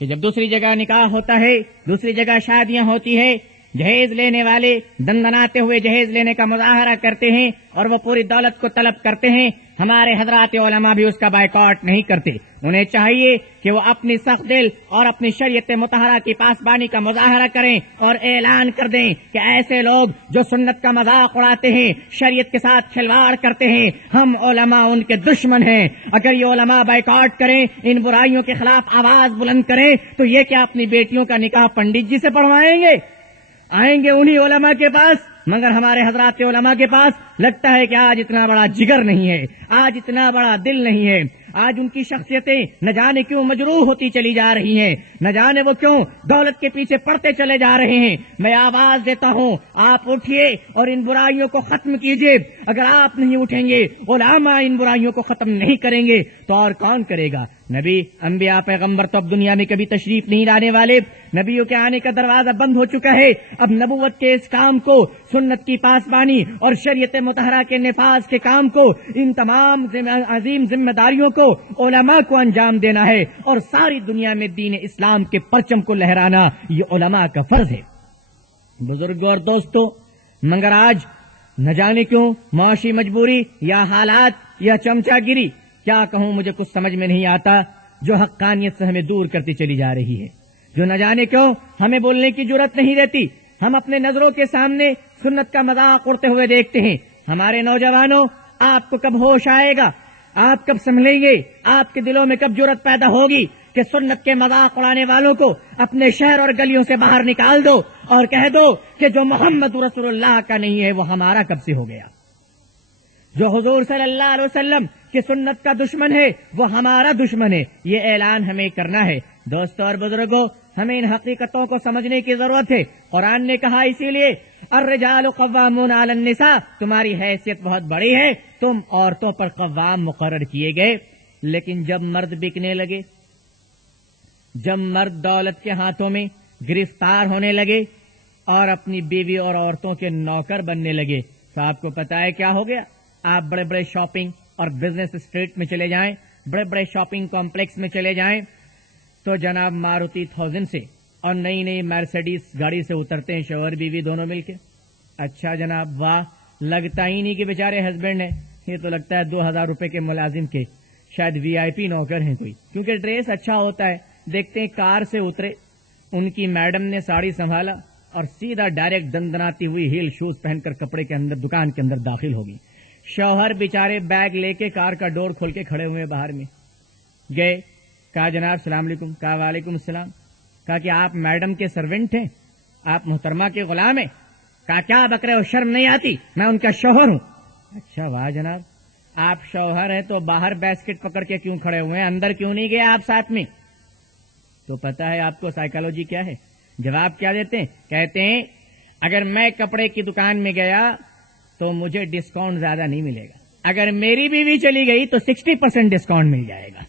کہ جب دوسری جگہ نکاح ہوتا ہے، دوسری جگہ شادیاں ہوتی ہے، جہیز لینے والے دندناتے ہوئے جہیز لینے کا مظاہرہ کرتے ہیں اور وہ پوری دولت کو طلب کرتے ہیں، ہمارے حضرات علماء بھی اس کا بائیکاٹ نہیں کرتے۔ انہیں چاہیے کہ وہ اپنی سخت دل اور اپنی شریعت مطہرہ کی پاسبانی کا مظاہرہ کریں اور اعلان کر دیں کہ ایسے لوگ جو سنت کا مذاق اڑاتے ہیں، شریعت کے ساتھ کھلواڑ کرتے ہیں، ہم علماء ان کے دشمن ہیں۔ اگر یہ علماء بائیکاٹ کریں، ان برائیوں کے خلاف آواز بلند کریں، تو یہ کیا اپنی بیٹیوں کا نکاح پنڈت جی سے پڑھوائیں گے؟ آئیں گے انہی علماء کے پاس، مگر ہمارے حضرات علماء کے پاس لگتا ہے کہ آج اتنا بڑا جگر نہیں ہے، آج اتنا بڑا دل نہیں ہے، آج ان کی شخصیتیں نہ جانے کیوں مجروح ہوتی چلی جا رہی ہیں، نہ جانے وہ کیوں دولت کے پیچھے پڑتے چلے جا رہے ہیں۔ میں آواز دیتا ہوں، آپ اٹھیے اور ان برائیوں کو ختم کیجیے۔ اگر آپ نہیں اٹھیں گے، علماء ان برائیوں کو ختم نہیں کریں گے تو اور کون کرے گا؟ نبی، انبیاء، پیغمبر تو اب دنیا میں کبھی تشریف نہیں لانے والے، نبیوں کے آنے کا دروازہ بند ہو چکا ہے۔ اب نبوت کے اس کام کو، سنت کی پاسبانی اور شریعت مطہرہ کے نفاذ کے کام کو، ان تمام عظیم ذمہ داریوں کو علماء کو انجام دینا ہے، اور ساری دنیا میں دین اسلام کے پرچم کو لہرانا یہ علماء کا فرض ہے۔ بزرگوں اور دوستوں، مگر آج نہ جانے کیوں معاشی مجبوری یا حالات یا چمچا گیری، کیا کہوں مجھے کچھ سمجھ میں نہیں آتا، جو حقانیت سے ہمیں دور کرتی چلی جا رہی ہے، جو نہ جانے کیوں ہمیں بولنے کی جرات نہیں دیتی۔ ہم اپنے نظروں کے سامنے سنت کا مذاق اڑتے ہوئے دیکھتے ہیں۔ ہمارے نوجوانوں، آپ کو کب ہوش آئے گا؟ آپ کب سنبھلیں گے؟ آپ کے دلوں میں کب جرات پیدا ہوگی کہ سنت کے مذاق اڑانے والوں کو اپنے شہر اور گلیوں سے باہر نکال دو اور کہہ دو کہ جو محمد رسول اللہ کا نہیں ہے وہ ہمارا کب سے ہو گیا؟ جو حضور صلی اللہ علیہ وسلم کی سنت کا دشمن ہے وہ ہمارا دشمن ہے۔ یہ اعلان ہمیں کرنا ہے۔ دوستوں اور بزرگوں، ہمیں ان حقیقتوں کو سمجھنے کی ضرورت ہے۔ قرآن نے کہا اسی لیے الرجال قوامون علی النساء، تمہاری حیثیت بہت بڑی ہے، تم عورتوں پر قوام مقرر کیے گئے۔ لیکن جب مرد بکنے لگے، جب مرد دولت کے ہاتھوں میں گرفتار ہونے لگے اور اپنی بیوی اور عورتوں کے نوکر بننے لگے، تو آپ کو پتا ہے کیا ہو گیا؟ آپ بڑے بڑے شاپنگ اور بزنس اسٹریٹ میں چلے جائیں, بڑے بڑے شاپنگ کمپلیکس میں چلے جائیں, تو جناب ماروتی 1000 سے اور نئی نئی مرسیڈیز گاڑی سے اترتے ہیں شوہر بیوی دونوں مل کے. اچھا جناب واہ, لگتا ہی نہیں کہ بیچارے ہسبینڈ ہیں, یہ تو لگتا ہے 2000 روپے کے ملازم کے, شاید وی آئی پی نوکر ہیں کوئی, کیونکہ ڈریس اچھا ہوتا ہے. دیکھتے ہیں کار سے اترے, ان کی میڈم نے ساڑی سنبھالا اور سیدھا ڈائریکٹ دندناتی ہوئی ہیل شوز پہن کر کپڑے کے اندر دکان کے اندر داخل ہوگی. شوہر بیچارے بیگ لے کے کار کا ڈور کھول کے کھڑے ہوئے باہر میں. گئے, کہا جناب السلام علیکم, کہا وعلیکم السلام, کہا کہ آپ میڈم کے سرونٹ ہیں, آپ محترمہ کے غلام ہیں, کہا کیا بکرے ہو, شرم نہیں آتی, میں ان کا شوہر ہوں. اچھا واہ جناب, آپ شوہر ہیں تو باہر بیسکٹ پکڑ کے کیوں کھڑے ہوئے ہیں, اندر کیوں نہیں گئے آپ ساتھ میں؟ تو پتا ہے آپ کو سائیکالوجی کیا ہے؟ جواب کیا دیتے ہیں؟ کہتے ہیں اگر میں کپڑے کی دکان میں گیا تو مجھے ڈسکاؤنٹ زیادہ نہیں ملے گا, اگر میری بیوی چلی گئی تو 60% ڈسکاؤنٹ مل جائے گا.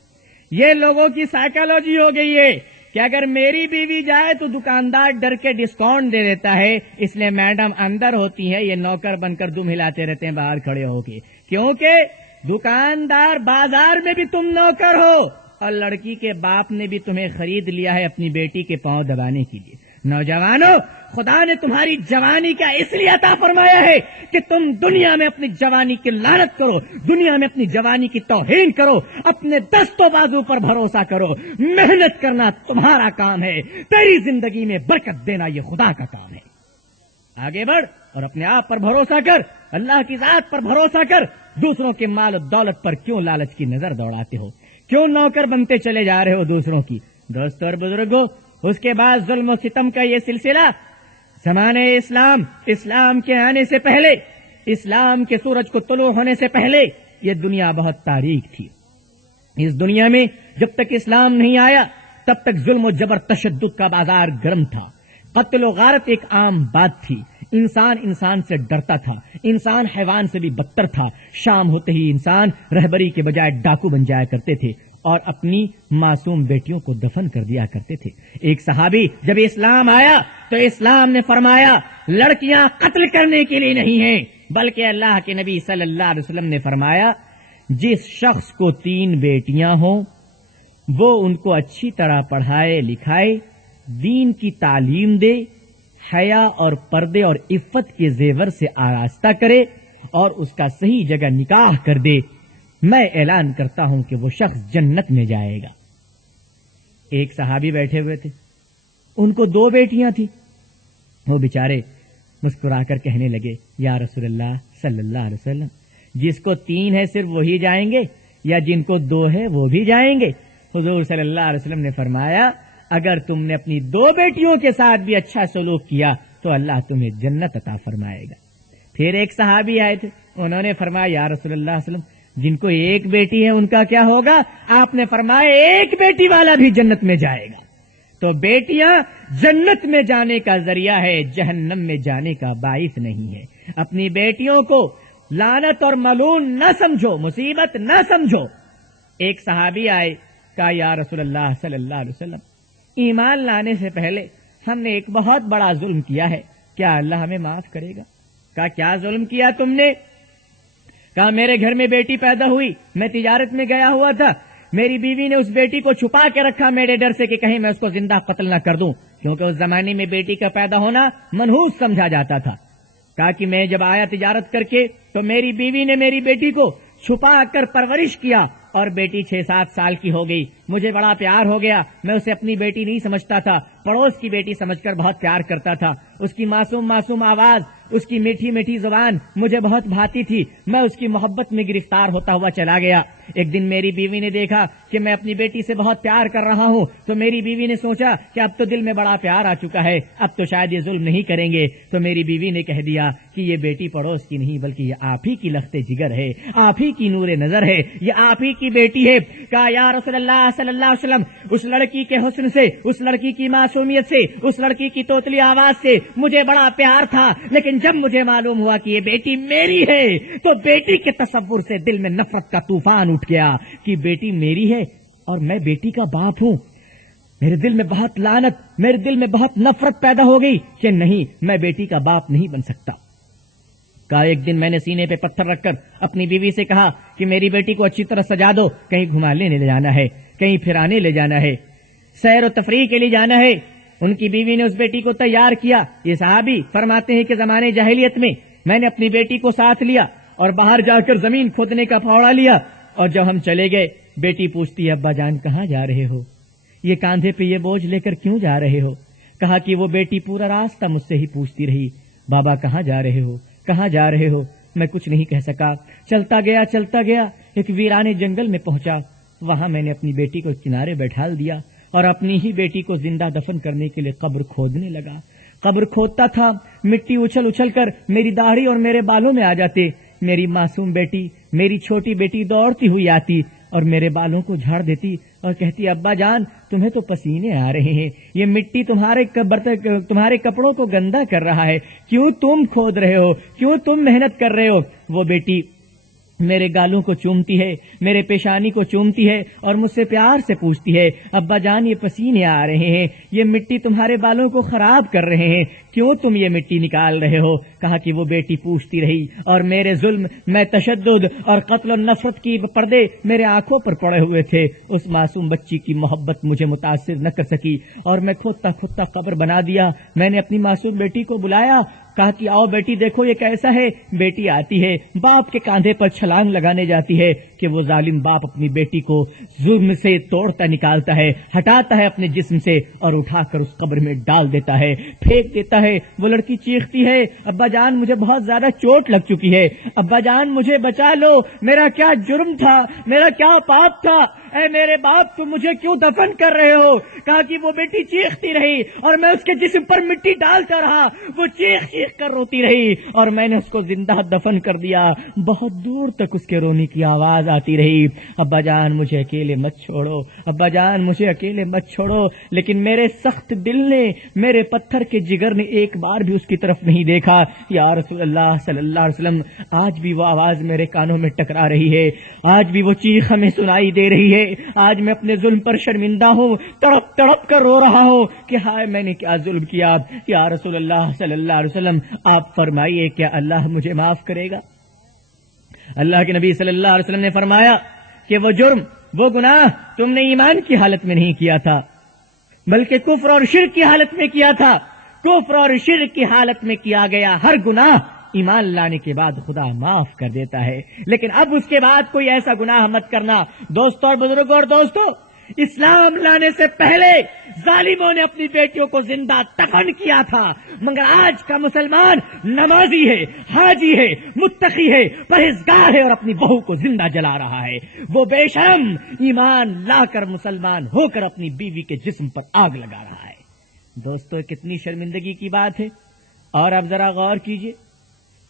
یہ لوگوں کی سائیکالوجی ہو گئی ہے کہ اگر میری بیوی جائے تو دکاندار ڈر کے ڈسکاؤنٹ دے دیتا ہے, اس لیے میڈم اندر ہوتی ہے, یہ نوکر بن کر دم ہلاتے رہتے ہیں باہر کھڑے ہو کے, کیونکہ دکاندار بازار میں بھی تم نوکر ہو اور لڑکی کے باپ نے بھی تمہیں خرید لیا ہے اپنی بیٹی کے پاؤں دبانے کے لیے. نوجوانوں, خدا نے تمہاری جوانی کا اس لیے عطا فرمایا ہے کہ تم دنیا میں اپنی جوانی کی لعنت کرو, دنیا میں اپنی جوانی کی توہین کرو, اپنے دست و بازو پر بھروسہ کرو. محنت کرنا تمہارا کام ہے, تیری زندگی میں برکت دینا یہ خدا کا کام ہے. آگے بڑھ اور اپنے آپ پر بھروسہ کر, اللہ کی ذات پر بھروسہ کر. دوسروں کے مال و دولت پر کیوں لالچ کی نظر دوڑاتے ہو, کیوں نوکر بنتے چلے جا رہے ہو دوسروں کی؟ دوستو اور بزرگوں, اس کے بعد ظلم و ستم کا یہ سلسلہ زمانے اسلام کے آنے سے پہلے, اسلام کے سورج کو طلوع ہونے سے پہلے یہ دنیا بہت تاریک تھی. اس دنیا میں جب تک اسلام نہیں آیا تب تک ظلم و جبر تشدد کا بازار گرم تھا, قتل و غارت ایک عام بات تھی, انسان سے ڈرتا تھا, انسان حیوان سے بھی بدتر تھا. شام ہوتے ہی انسان رہبری کے بجائے ڈاکو بن جایا کرتے تھے اور اپنی معصوم بیٹیوں کو دفن کر دیا کرتے تھے. ایک صحابی جب اسلام آیا تو اسلام نے فرمایا لڑکیاں قتل کرنے کے لیے نہیں ہیں, بلکہ اللہ کے نبی صلی اللہ علیہ وسلم نے فرمایا جس شخص کو 3 بیٹیاں ہوں وہ ان کو اچھی طرح پڑھائے لکھائے, دین کی تعلیم دے, حیا اور پردے اور عفت کے زیور سے آراستہ کرے اور اس کا صحیح جگہ نکاح کر دے, میں اعلان کرتا ہوں کہ وہ شخص جنت میں جائے گا. ایک صحابی بیٹھے ہوئے تھے, ان کو 2 بیٹیاں تھیں. وہ بیچارے مسکرا کر کہنے لگے یا رسول اللہ صلی اللہ علیہ وسلم, جس کو 3 ہے صرف وہی جائیں گے یا جن کو 2 ہے وہ بھی جائیں گے؟ حضور صلی اللہ علیہ وسلم نے فرمایا اگر تم نے اپنی 2 بیٹیوں کے ساتھ بھی اچھا سلوک کیا تو اللہ تمہیں جنت عطا فرمائے گا. پھر ایک صحابی آئے تھے, انہوں نے فرمایا یا رسول اللہ صلی اللہ علیہ وسلم جن کو 1 بیٹی ہے ان کا کیا ہوگا؟ آپ نے فرمایا 1 بیٹی والا بھی جنت میں جائے گا. تو بیٹیاں جنت میں جانے کا ذریعہ ہے, جہنم میں جانے کا باعث نہیں ہے. اپنی بیٹیوں کو لعنت اور ملعون نہ سمجھو, مصیبت نہ سمجھو. ایک صحابی آئے, کہا یا رسول اللہ صلی اللہ علیہ وسلم ایمان لانے سے پہلے ہم نے ایک بہت بڑا ظلم کیا ہے, کیا اللہ ہمیں معاف کرے گا؟ کہا کیا ظلم کیا تم نے؟ کہا میرے گھر میں بیٹی پیدا ہوئی, میں تجارت میں گیا ہوا تھا, میری بیوی نے اس بیٹی کو چھپا کے رکھا میرے ڈر سے کہ کہیں میں اس کو زندہ قتل نہ کر دوں, کیونکہ اس زمانے میں بیٹی کا پیدا ہونا منحوس سمجھا جاتا تھا. کہا کہ میں جب آیا تجارت کر کے تو میری بیوی نے میری بیٹی کو چھپا کر پرورش کیا اور بیٹی 6-7 سال کی ہو گئی. مجھے بڑا پیار ہو گیا, میں اسے اپنی بیٹی نہیں سمجھتا تھا, پڑوس کی بیٹی سمجھ کر بہت پیار کرتا تھا. اس کی معصوم آواز, اس کی میٹھی میٹھی زبان مجھے بہت بھاتی تھی, میں اس کی محبت میں گرفتار ہوتا ہوا چلا گیا. ایک دن میری بیوی نے دیکھا کہ میں اپنی بیٹی سے بہت پیار کر رہا ہوں, تو میری بیوی نے سوچا کہ اب تو دل میں بڑا پیار آ چکا ہے, اب تو شاید یہ ظلم نہیں کریں گے. تو میری بیوی نے کہہ دیا کہ یہ بیٹی پڑوس کی نہیں بلکہ یہ آپ ہی کی لخت جگر ہے, آپ ہی کی نور نظر ہے, یہ آپ ہی کی بیٹی ہے. کہا یا رسول اللہ صلی اللہ علیہ وسلم اس لڑکی کے حسن سے, اس لڑکی کی معصومیت سے, اس لڑکی کی توتلی آواز سے مجھے بڑا پیار تھا, لیکن جب مجھے معلوم ہوا کہ یہ بیٹی میری ہے تو بیٹی کے تصور سے دل میں نفرت کا طوفان اٹھ گیا کہ بیٹی میری ہے اور میں بیٹی کا باپ ہوں. میرے دل میں بہت لعنت, میرے دل میں بہت نفرت پیدا ہو گئی کہ نہیں, میں بیٹی کا باپ نہیں بن سکتا. کہا ایک دن میں نے سینے پہ پتھر رکھ کر اپنی بیوی سے کہا کہ میری بیٹی کو اچھی طرح سجا دو، کہیں گھمانے لے جانا ہے، کہیں پھرانے لے جانا ہے، سیر و تفریح کے لیے جانا ہے۔ ان کی بیوی نے اس بیٹی کو تیار کیا۔ یہ صحابی فرماتے ہیں کہ زمانے جاہلیت میں نے اپنی بیٹی کو ساتھ لیا اور باہر جا کر زمین کھودنے کا پھاوڑا لیا، اور جب ہم چلے گئے بیٹی پوچھتی ہے ابا جان کہاں جا رہے ہو، یہ کاندھے پہ یہ بوجھ لے کر کیوں جا رہے ہو؟ کہا کہ وہ بیٹی پورا راستہ مجھ سے ہی پوچھتی رہی بابا کہاں جا رہے ہو، کہاں جا رہے ہو؟ میں کچھ نہیں کہہ سکا، چلتا گیا ایک ویرانے جنگل میں پہنچا، وہاں میں نے اپنی بیٹی کو کنارے بیٹھال دیا اور اپنی ہی بیٹی کو زندہ دفن کرنے کے لیے قبر کھودنے لگا۔ قبر کھودتا تھا، مٹی اچھل کر میری داڑھی اور میرے بالوں میں آ جاتے۔ میری معصوم بیٹی، میری چھوٹی بیٹی دوڑتی ہوئی آتی اور میرے بالوں کو جھاڑ دیتی اور کہتی ابا جان تمہیں تو پسینے آ رہے ہیں، یہ مٹی تمہارے کپڑوں کو گندا کر رہا ہے، کیوں تم کھود رہے ہو، کیوں تم محنت کر رہے ہو؟ وہ بیٹی میرے گالوں کو چومتی ہے، میرے پیشانی کو چومتی ہے اور مجھ سے پیار سے پوچھتی ہے ابا جان یہ پسینے آ رہے ہیں، یہ مٹی تمہارے بالوں کو خراب کر رہے ہیں، کیوں تم یہ مٹی نکال رہے ہو؟ کہا کہ وہ بیٹی پوچھتی رہی اور میرے ظلم، میں تشدد اور قتل و نفرت کی پردے میرے آنکھوں پر پڑے ہوئے تھے۔ اس معصوم بچی کی محبت مجھے متاثر نہ کر سکی اور میں کھودتا قبر بنا دیا۔ میں نے اپنی معصوم بیٹی کو بلایا، کہا کہ آؤ بیٹی دیکھو یہ کیسا ہے۔ بیٹی آتی ہے، باپ کے کاندھے پر چھلانگ لگانے جاتی ہے کہ وہ ظالم باپ اپنی بیٹی کو ظلم سے توڑتا نکالتا ہے، ہٹاتا ہے اپنے جسم سے اور اٹھا کر اس قبر میں ڈال دیتا ہے، پھینک دیتا ہے۔ وہ لڑکی چیختی ہے ابا جان مجھے بہت زیادہ چوٹ لگ چکی ہے، ابا جان مجھے بچا لو، میرا کیا جرم تھا، میرا کیا پاپ تھا، اے میرے باپ تم مجھے کیوں دفن کر رہے ہو؟ کہا کہ وہ بیٹی چیختی رہی اور میں اس کے جسم پر مٹی ڈالتا رہا، وہ چیخ کر روتی رہی اور میں نے اس کو زندہ دفن کر دیا۔ بہت دور تک اس کے رونے کی آواز آتی رہی ابا جان مجھے اکیلے مت چھوڑو، ابا جان مجھے اکیلے مت چھوڑو۔ لیکن میرے سخت دل نے، میرے پتھر کے جگر نے ایک بار بھی اس کی طرف نہیں دیکھا۔ یا رسول اللہ صلی اللہ علیہ وسلم آج بھی وہ آواز میرے کانوں میں ٹکرا رہی ہے، آج بھی وہ چیخ ہمیں سنائی دے رہی ہے۔ آج میں اپنے ظلم پر شرمندہ ہوں، تڑپ تڑپ کر رو رہا ہوں کہ ہائے میں نے کیا ظلم کیا۔ یا رسول اللہ صلی اللہ علیہ وسلم آپ فرمائیے کیا اللہ مجھے معاف کرے گا؟ اللہ کے نبی صلی اللہ علیہ وسلم نے فرمایا کہ وہ جرم، وہ گناہ تم نے ایمان کی حالت میں نہیں کیا تھا بلکہ کفر اور شرک کی حالت میں کیا تھا۔ کفر اور شرک کی حالت میں کیا گیا ہر گناہ ایمان لانے کے بعد خدا معاف کر دیتا ہے، لیکن اب اس کے بعد کوئی ایسا گناہ مت کرنا۔ دوستوں اور بزرگوں اور دوستوں، اسلام لانے سے پہلے ظالموں نے اپنی بیٹیوں کو زندہ دفن کیا تھا، مگر آج کا مسلمان نمازی ہے، حاجی ہے، متقی ہے، پرہیزگار ہے اور اپنی بہو کو زندہ جلا رہا ہے۔ وہ بے شرم ایمان لا کر مسلمان ہو کر اپنی بیوی کے جسم پر آگ لگا رہا ہے۔ دوستو کتنی شرمندگی کی بات ہے۔ اور اب ذرا غور کیجئے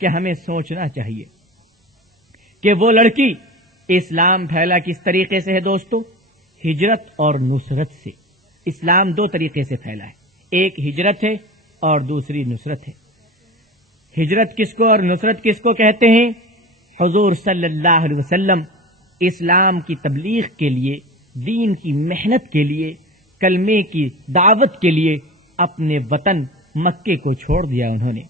کہ ہمیں سوچنا چاہیے کہ وہ لڑکی اسلام پھیلا کس طریقے سے ہے۔ دوستو ہجرت اور نصرت سے۔ اسلام دو طریقے سے پھیلا ہے، ایک ہجرت ہے اور دوسری نصرت ہے۔ ہجرت کس کو اور نصرت کس کو کہتے ہیں؟ حضور صلی اللہ علیہ وسلم اسلام کی تبلیغ کے لیے، دین کی محنت کے لیے، کلمے کی دعوت کے لیے اپنے وطن مکے کو چھوڑ دیا۔ انہوں نے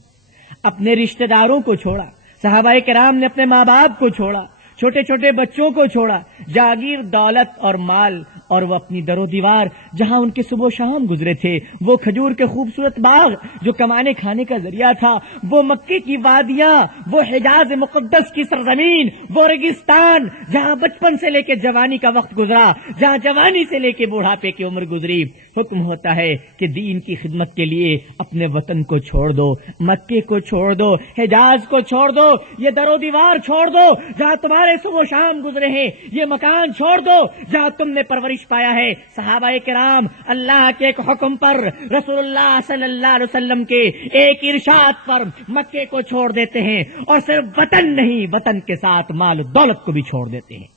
اپنے رشتہ داروں کو چھوڑا، صحابہ کرام نے اپنے ماں باپ کو چھوڑا، چھوٹے چھوٹے بچوں کو چھوڑا، جاگیر، دولت اور مال، اور وہ اپنی در و دیوار جہاں ان کے صبح و شام گزرے تھے، وہ کھجور کے خوبصورت باغ جو کمانے کھانے کا ذریعہ تھا، وہ مکے کی وادیاں، وہ حجاز مقدس کی سرزمین، وہ ریگستان جہاں بچپن سے لے کے جوانی کا وقت گزرا، جہاں جوانی سے لے کے بوڑھاپے کی عمر گزری۔ حکم ہوتا ہے کہ دین کی خدمت کے لیے اپنے وطن کو چھوڑ دو، مکے کو چھوڑ دو، حجاز کو چھوڑ دو، یہ در و دیوار چھوڑ دو جہاں تمہارے صبح و شام گزرے ہیں، یہ مکان چھوڑ دو جہاں تم نے پرورش پایا ہے۔ صحابہ کرام اللہ کے ایک حکم پر، رسول اللہ صلی اللہ علیہ وسلم کے ایک ارشاد پر مکے کو چھوڑ دیتے ہیں، اور صرف وطن نہیں، وطن کے ساتھ مال و دولت کو بھی چھوڑ دیتے ہیں۔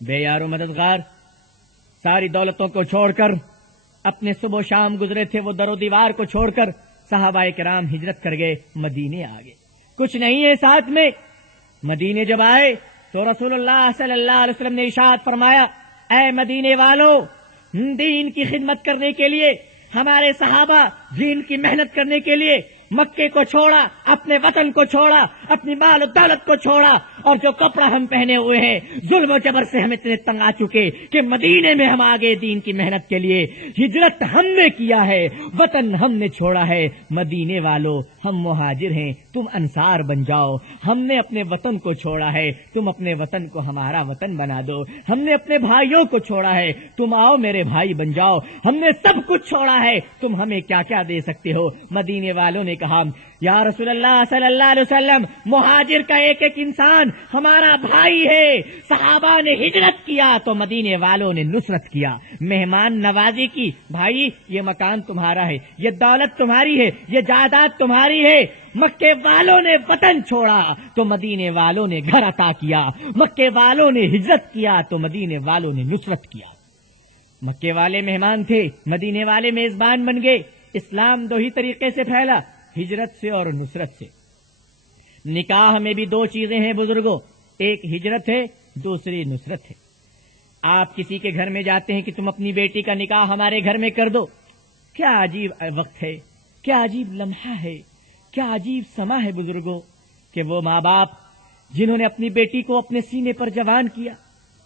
بے یار و مددگار ساری دولتوں کو چھوڑ کر، اپنے صبح و شام گزرے تھے وہ در و دیوار کو چھوڑ کر صحابہ کرام ہجرت کر گئے، مدینے آ گئے۔ کچھ نہیں ہے ساتھ میں۔ مدینے جب آئے تو رسول اللہ صلی اللہ علیہ وسلم نے ارشاد فرمایا، اے مدینے والو، دین کی خدمت کرنے کے لیے، ہمارے صحابہ دین کی محنت کرنے کے لیے مکے کو چھوڑا، اپنے وطن کو چھوڑا، اپنی مال و دولت کو چھوڑا، اور جو کپڑا ہم پہنے ہوئے ہیں ظلم و جبر سے ہم اتنے تنگ آ چکے کہ مدینے میں ہم آگے دین کی محنت کے لیے ہجرت ہم نے کیا ہے، وطن ہم نے چھوڑا ہے۔ مدینے والوں، ہم مہاجر ہیں، تم انصار بن جاؤ۔ ہم نے اپنے وطن کو چھوڑا ہے، تم اپنے وطن کو ہمارا وطن بنا دو۔ ہم نے اپنے بھائیوں کو چھوڑا ہے، تم آؤ میرے بھائی بن جاؤ۔ ہم نے سب کچھ چھوڑا ہے، تم ہمیں کیا کیا دے سکتے ہو؟ مدینے والوں نے کہا یا رسول اللہ صلی اللہ علیہ وسلم، مہاجر کا ایک ایک انسان ہمارا بھائی ہے۔ صحابہ نے ہجرت کیا تو مدینے والوں نے نصرت کیا، مہمان نوازی کی۔ بھائی یہ مکان تمہارا ہے، یہ دولت تمہاری ہے، یہ جائیداد تمہاری ہے۔ مکے والوں نے وطن چھوڑا تو مدینے والوں نے گھر عطا کیا، مکے والوں نے ہجرت کیا تو مدینے والوں نے نصرت کیا۔ مکے والے مہمان تھے، مدینے والے میزبان بن گئے۔ اسلام دو ہی طریقے سے پھیلا، ہجرت سے اور نصرت سے۔ نکاح میں بھی دو چیزیں ہیں بزرگوں، ایک ہجرت ہے، دوسری نصرت ہے۔ آپ کسی کے گھر میں جاتے ہیں کہ تم اپنی بیٹی کا نکاح ہمارے گھر میں کر دو، کیا عجیب وقت ہے، کیا عجیب لمحہ ہے، کیا عجیب سما ہے بزرگوں، کہ وہ ماں باپ جنہوں نے اپنی بیٹی کو اپنے سینے پر جوان کیا،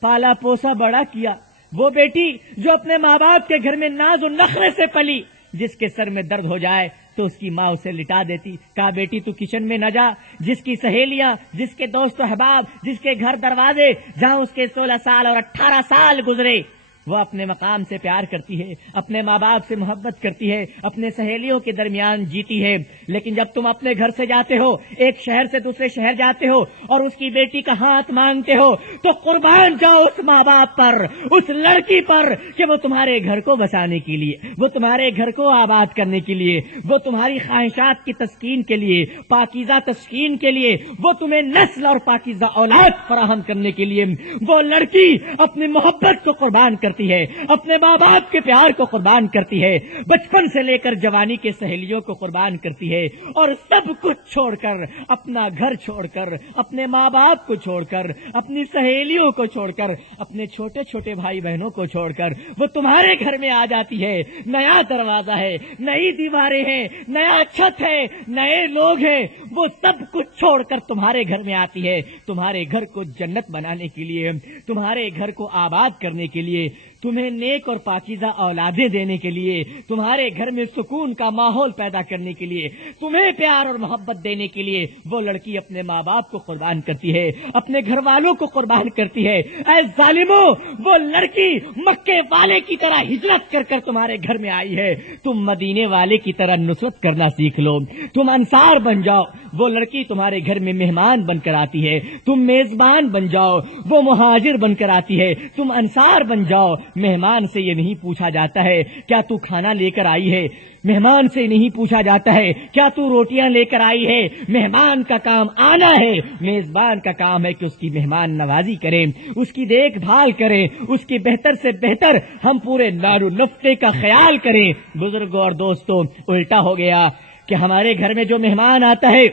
پالا پوسا بڑا کیا، وہ بیٹی جو اپنے ماں باپ کے گھر میں ناز و نخرے سے پلی، جس کے سر میں درد ہو جائے تو اس کی ماں اسے لٹا دیتی، کہا بیٹی تو کچن میں نہ جا، جس کی سہیلیاں، جس کے دوست و احباب، جس کے گھر دروازے جہاں اس کے 16 سال اور 18 سال گزرے، وہ اپنے مقام سے پیار کرتی ہے، اپنے ماں باپ سے محبت کرتی ہے، اپنے سہیلیوں کے درمیان جیتی ہے۔ لیکن جب تم اپنے گھر سے جاتے ہو، ایک شہر سے دوسرے شہر جاتے ہو اور اس کی بیٹی کا ہاتھ مانگتے ہو، تو قربان جاؤ اس ماں باپ پر، اس لڑکی پر، کہ وہ تمہارے گھر کو بسانے کے لیے، وہ تمہارے گھر کو آباد کرنے کے لیے، وہ تمہاری خواہشات کی تسکین کے لیے، پاکیزہ تسکین کے لیے، وہ تمہیں نسل اور پاکیزہ اولاد فراہم کرنے کے لیے، وہ لڑکی اپنی محبت کو قربان کرتی ہے، اپنے ماں باپ کے پیار کو قربان کرتی ہے، بچپن سے لے کر جوانی کے سہیلیوں کو قربان کرتی ہے، اور سب کچھ چھوڑ کر، اپنا گھر چھوڑ کر، اپنے ماں باپ کو چھوڑ کر، اپنی سہیلیوں کو چھوڑ کر، اپنے چھوٹے چھوٹے بھائی بہنوں کو چھوڑ کر وہ تمہارے گھر میں آ جاتی ہے۔ نیا دروازہ ہے، نئی دیواریں ہیں، نیا چھت ہے، نئے لوگ ہیں، وہ سب کچھ چھوڑ کر تمہارے گھر میں آتی ہے، تمہارے گھر کو جنت بنانے کے لیے، تمہارے گھر کو آباد کرنے کے لیے، تمہیں نیک اور پاکیزہ اولادیں دینے کے لیے، تمہارے گھر میں سکون کا ماحول پیدا کرنے کے لیے، تمہیں پیار اور محبت دینے کے لیے وہ لڑکی اپنے ماں باپ کو قربان کرتی ہے، اپنے گھر والوں کو قربان کرتی ہے۔ اے ظالموں، وہ لڑکی مکے والے کی طرح ہجرت کر کر تمہارے گھر میں آئی ہے، تم مدینے والے کی طرح نصرت کرنا سیکھ لو، تم انصار بن جاؤ۔ وہ لڑکی تمہارے گھر میں مہمان بن کر آتی ہے، تم میزبان بن جاؤ۔ وہ مہاجر بن کر آتی ہے، تم انصار بن جاؤ۔ مہمان سے یہ نہیں پوچھا جاتا ہے کیا تو کھانا لے کر آئی ہے، مہمان سے نہیں پوچھا جاتا ہے کیا تو روٹیاں لے کر آئی ہے۔ مہمان کا کام آنا ہے، میزبان کا کام ہے کہ اس کی مہمان نوازی کریں، اس کی دیکھ بھال کریں، اس کی بہتر سے بہتر ہم پورے نارو نفتے کا خیال کریں۔ بزرگوں اور دوستوں، الٹا ہو گیا کہ ہمارے گھر میں جو مہمان آتا ہے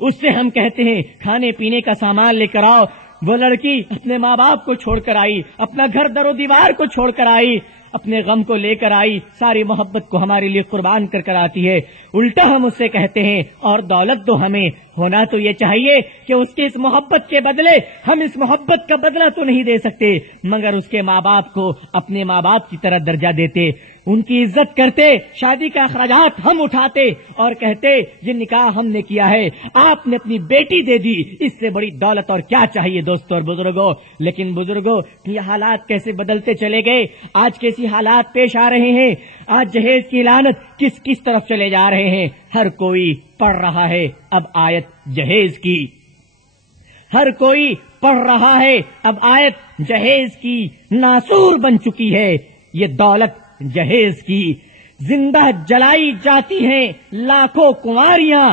اس سے ہم کہتے ہیں کھانے پینے کا سامان لے کر آؤ۔ وہ لڑکی اپنے ماں باپ کو چھوڑ کر آئی، اپنا گھر در و دیوار کو چھوڑ کر آئی، اپنے غم کو لے کر آئی، ساری محبت کو ہمارے لیے قربان کر کر آتی ہے۔ الٹا ہم اس سے کہتے ہیں اور دولت دو ہمیں۔ ہونا تو یہ چاہیے کہ اس کی اس محبت کے بدلے ہم اس محبت کا بدلہ تو نہیں دے سکتے، مگر اس کے ماں باپ کو اپنے ماں باپ کی طرح درجہ دیتے، ان کی عزت کرتے، شادی کا اخراجات ہم اٹھاتے اور کہتے یہ نکاح ہم نے کیا ہے، آپ نے اپنی بیٹی دے دی، اس سے بڑی دولت اور کیا چاہیے دوستوں اور بزرگوں۔ لیکن بزرگوں، یہ حالات کیسے بدلتے چلے گئے، آج کیسی حالات پیش آ رہے ہیں، آج جہیز کی لعنت کس کس طرف چلے جا رہے ہیں۔ ہر کوئی پڑھ رہا ہے اب آیت جہیز کی، ہر کوئی پڑھ رہا ہے اب آیت جہیز کی، ناسور بن چکی ہے یہ دولت جہیز کی، زندہ جلائی جاتی ہیں لاکھوں کنواریاں،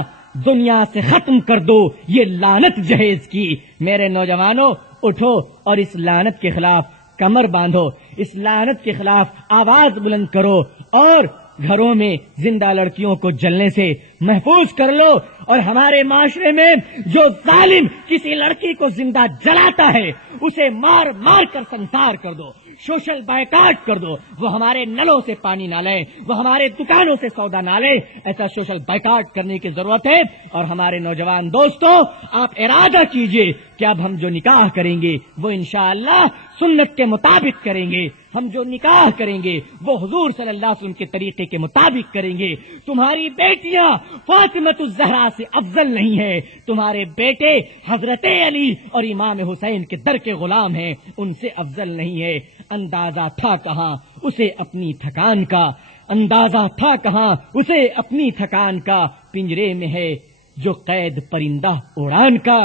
دنیا سے ختم کر دو یہ لعنت جہیز کی۔ میرے نوجوانوں، اٹھو اور اس لعنت کے خلاف کمر باندھو، اس لعنت کے خلاف آواز بلند کرو، اور گھروں میں زندہ لڑکیوں کو جلنے سے محفوظ کر لو، اور ہمارے معاشرے میں جو ظالم کسی لڑکی کو زندہ جلاتا ہے اسے مار مار کر سنسار کر دو، سوشل بائیکاٹ کر دو، وہ ہمارے نلوں سے پانی نہ لے، وہ ہمارے دکانوں سے سودا نہ لے، ایسا سوشل بائیکاٹ کرنے کی ضرورت ہے۔ اور ہمارے نوجوان دوستوں، آپ ارادہ کیجئے کہ اب ہم جو نکاح کریں گے وہ انشاءاللہ سنت کے مطابق کریں گے، ہم جو نکاح کریں گے وہ حضور صلی اللہ علیہ وسلم کے طریقے کے مطابق کریں گے۔ تمہاری بیٹیاں فاطمۃ الزہرا سے افضل نہیں ہے، تمہارے بیٹے حضرت علی اور امام حسین کے در کے غلام ہیں، ان سے افضل نہیں ہے۔ اندازہ تھا کہاں اسے اپنی تھکان کا، اندازہ تھا کہاں اسے اپنی تھکان کا، پنجرے میں ہے جو قید پرندہ اڑان کا،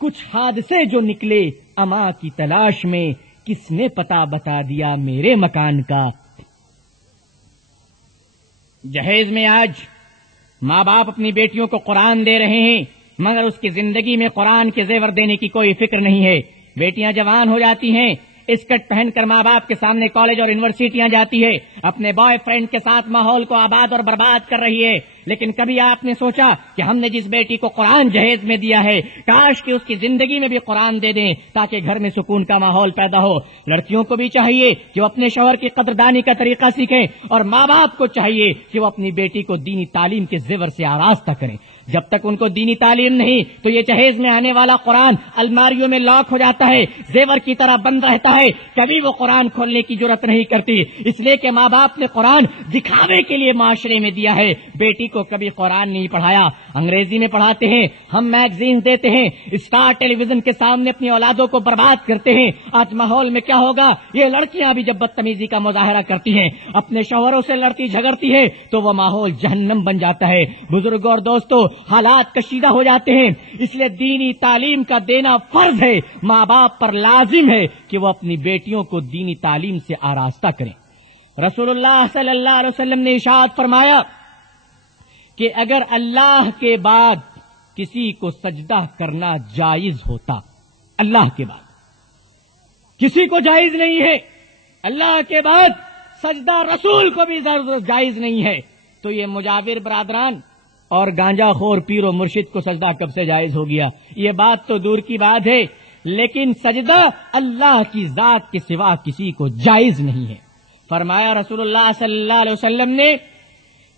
کچھ حادثے جو نکلے اماں کی تلاش میں، کس نے پتہ بتا دیا میرے مکان کا۔ جہیز میں آج ماں باپ اپنی بیٹیوں کو قرآن دے رہے ہیں، مگر اس کی زندگی میں قرآن کے زیور دینے کی کوئی فکر نہیں ہے۔ بیٹیاں جوان ہو جاتی ہیں، اسکرٹ پہن کر ماں باپ کے سامنے کالج اور یونیورسٹیاں جاتی ہے، اپنے بوائے فرینڈ کے ساتھ ماحول کو آباد اور برباد کر رہی ہے۔ لیکن کبھی آپ نے سوچا کہ ہم نے جس بیٹی کو قرآن جہیز میں دیا ہے کاش کہ اس کی زندگی میں بھی قرآن دے دیں تاکہ گھر میں سکون کا ماحول پیدا ہو۔ لڑکیوں کو بھی چاہیے کہ وہ اپنے شوہر کی قدردانی کا طریقہ سیکھیں، اور ماں باپ کو چاہیے کہ وہ اپنی بیٹی کو دینی تعلیم کے زیور سے آراستہ کریں۔ جب تک ان کو دینی تعلیم نہیں تو یہ جہیز میں آنے والا قرآن الماریوں میں لاک ہو جاتا ہے، زیور کی طرح بند رہتا ہے، کبھی وہ قرآن کھولنے کی جرت نہیں کرتی، اس لیے کہ ماں باپ نے قرآن دکھاوے کے لیے معاشرے میں دیا ہے، بیٹی کو کبھی قرآن نہیں پڑھایا۔ انگریزی میں پڑھاتے ہیں، ہم میگزین دیتے ہیں، اسٹار ٹیلی ویژن کے سامنے اپنی اولادوں کو برباد کرتے ہیں۔ آج ماحول میں کیا ہوگا؟ یہ لڑکیاں بھی جب بدتمیزی کا مظاہرہ کرتی ہیں، اپنے شوہروں سے لڑتی جھگڑتی ہے تو وہ ماحول جہنم بن جاتا ہے۔ بزرگوں اور دوستوں، حالات کشیدہ ہو جاتے ہیں، اس لیے دینی تعلیم کا دینا فرض ہے، ماں باپ پر لازم ہے کہ وہ اپنی بیٹیوں کو دینی تعلیم سے آراستہ کریں۔ رسول اللہ صلی اللہ علیہ وسلم نے ارشاد فرمایا کہ اگر اللہ کے بعد کسی کو سجدہ کرنا جائز ہوتا، اللہ کے بعد کسی کو جائز نہیں ہے، اللہ کے بعد سجدہ رسول کو بھی جائز نہیں ہے، تو یہ مجاور برادران اور گانجا خور پیر و مرشد کو سجدہ کب سے جائز ہو گیا؟ یہ بات تو دور کی بات ہے، لیکن سجدہ اللہ کی ذات کے سوا کسی کو جائز نہیں ہے۔ فرمایا رسول اللہ صلی اللہ علیہ وسلم نے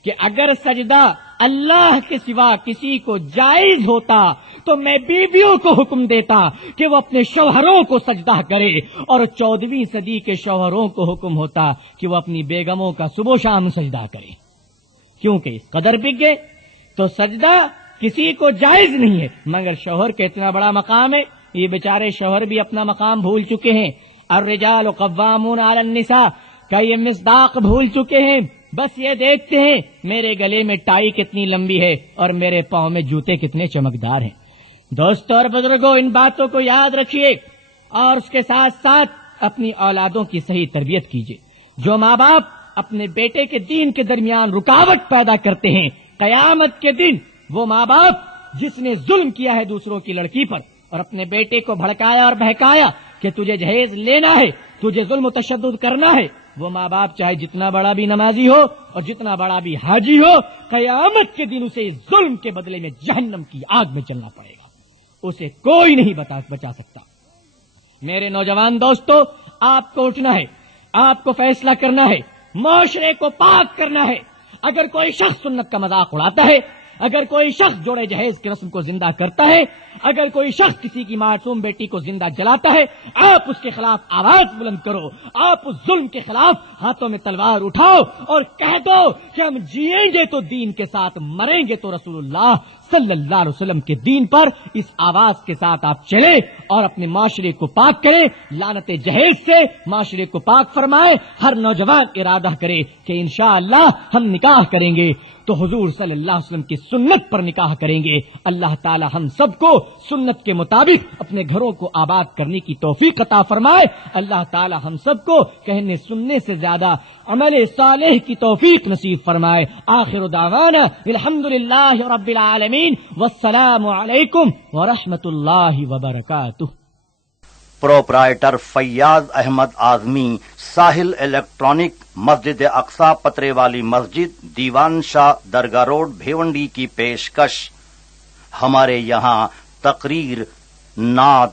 کہ اگر سجدہ اللہ کے سوا کسی کو جائز ہوتا تو میں بیویوں کو حکم دیتا کہ وہ اپنے شوہروں کو سجدہ کرے، اور 14ویں صدی کے شوہروں کو حکم ہوتا کہ وہ اپنی بیگموں کا صبح و شام سجدہ کرے، کیونکہ اس قدر بک گئے۔ تو سجدہ کسی کو جائز نہیں ہے، مگر شوہر کا اتنا بڑا مقام ہے، یہ بیچارے شوہر بھی اپنا مقام بھول چکے ہیں۔ الرجال قوامون علی النساء کا یہ مصداق بھول چکے ہیں، بس یہ دیکھتے ہیں میرے گلے میں ٹائی کتنی لمبی ہے اور میرے پاؤں میں جوتے کتنے چمکدار ہیں۔ دوستوں اور بزرگوں، ان باتوں کو یاد رکھیے اور اس کے ساتھ ساتھ اپنی اولادوں کی صحیح تربیت کیجیے۔ جو ماں باپ اپنے بیٹے کے دین کے درمیان رکاوٹ پیدا کرتے ہیں، قیامت کے دن وہ ماں باپ جس نے ظلم کیا ہے دوسروں کی لڑکی پر اور اپنے بیٹے کو بھڑکایا اور بہکایا کہ تجھے جہیز لینا ہے، تجھے ظلم و تشدد کرنا ہے، وہ ماں باپ چاہے جتنا بڑا بھی نمازی ہو اور جتنا بڑا بھی حاجی ہو، قیامت کے دن اسے ظلم کے بدلے میں جہنم کی آگ میں چلنا پڑے گا، اسے کوئی نہیں بچا سکتا۔ میرے نوجوان دوستو، آپ کو اٹھنا ہے، آپ کو فیصلہ کرنا ہے، معاشرے کو پاک کرنا ہے۔ اگر کوئی شخص سنت کا مذاق اڑاتا ہے، اگر کوئی شخص جوڑے جہیز کی رسم کو زندہ کرتا ہے، اگر کوئی شخص کسی کی معصوم بیٹی کو زندہ جلاتا ہے، آپ اس کے خلاف آواز بلند کرو، آپ اس ظلم کے خلاف ہاتھوں میں تلوار اٹھاؤ اور کہہ دو کہ ہم جیئیں گے تو دین کے ساتھ، مریں گے تو رسول اللہ صلی اللہ علیہ وسلم کے دین پر۔ اس آواز کے ساتھ آپ چلیں اور اپنے معاشرے کو پاک کریں، لعنت جہیز سے معاشرے کو پاک فرمائیں۔ ہر نوجوان ارادہ کرے کہ انشاءاللہ ہم نکاح کریں گے تو حضور صلی اللہ علیہ وسلم کی سنت پر نکاح کریں گے۔ اللہ تعالی ہم سب کو سنت کے مطابق اپنے گھروں کو آباد کرنے کی توفیق عطا فرمائے۔ اللہ تعالی ہم سب کو کہنے سننے سے زیادہ عمل صالح کی توفیق نصیب فرمائے۔ آخر دعوانا الحمدللہ رب العالمین والسلام علیکم ورحمۃ اللہ وبرکاتہ۔ پروپرائٹر فیاض احمد اعظمی، ساحل الیکٹرانک، مسجد اقصی پترے والی مسجد، دیوان شاہ درگاہ روڈ، بھیونڈی کی پیشکش۔ ہمارے یہاں تقریر، نعت،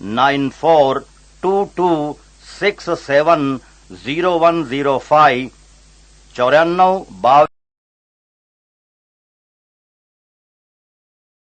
9422670105 9422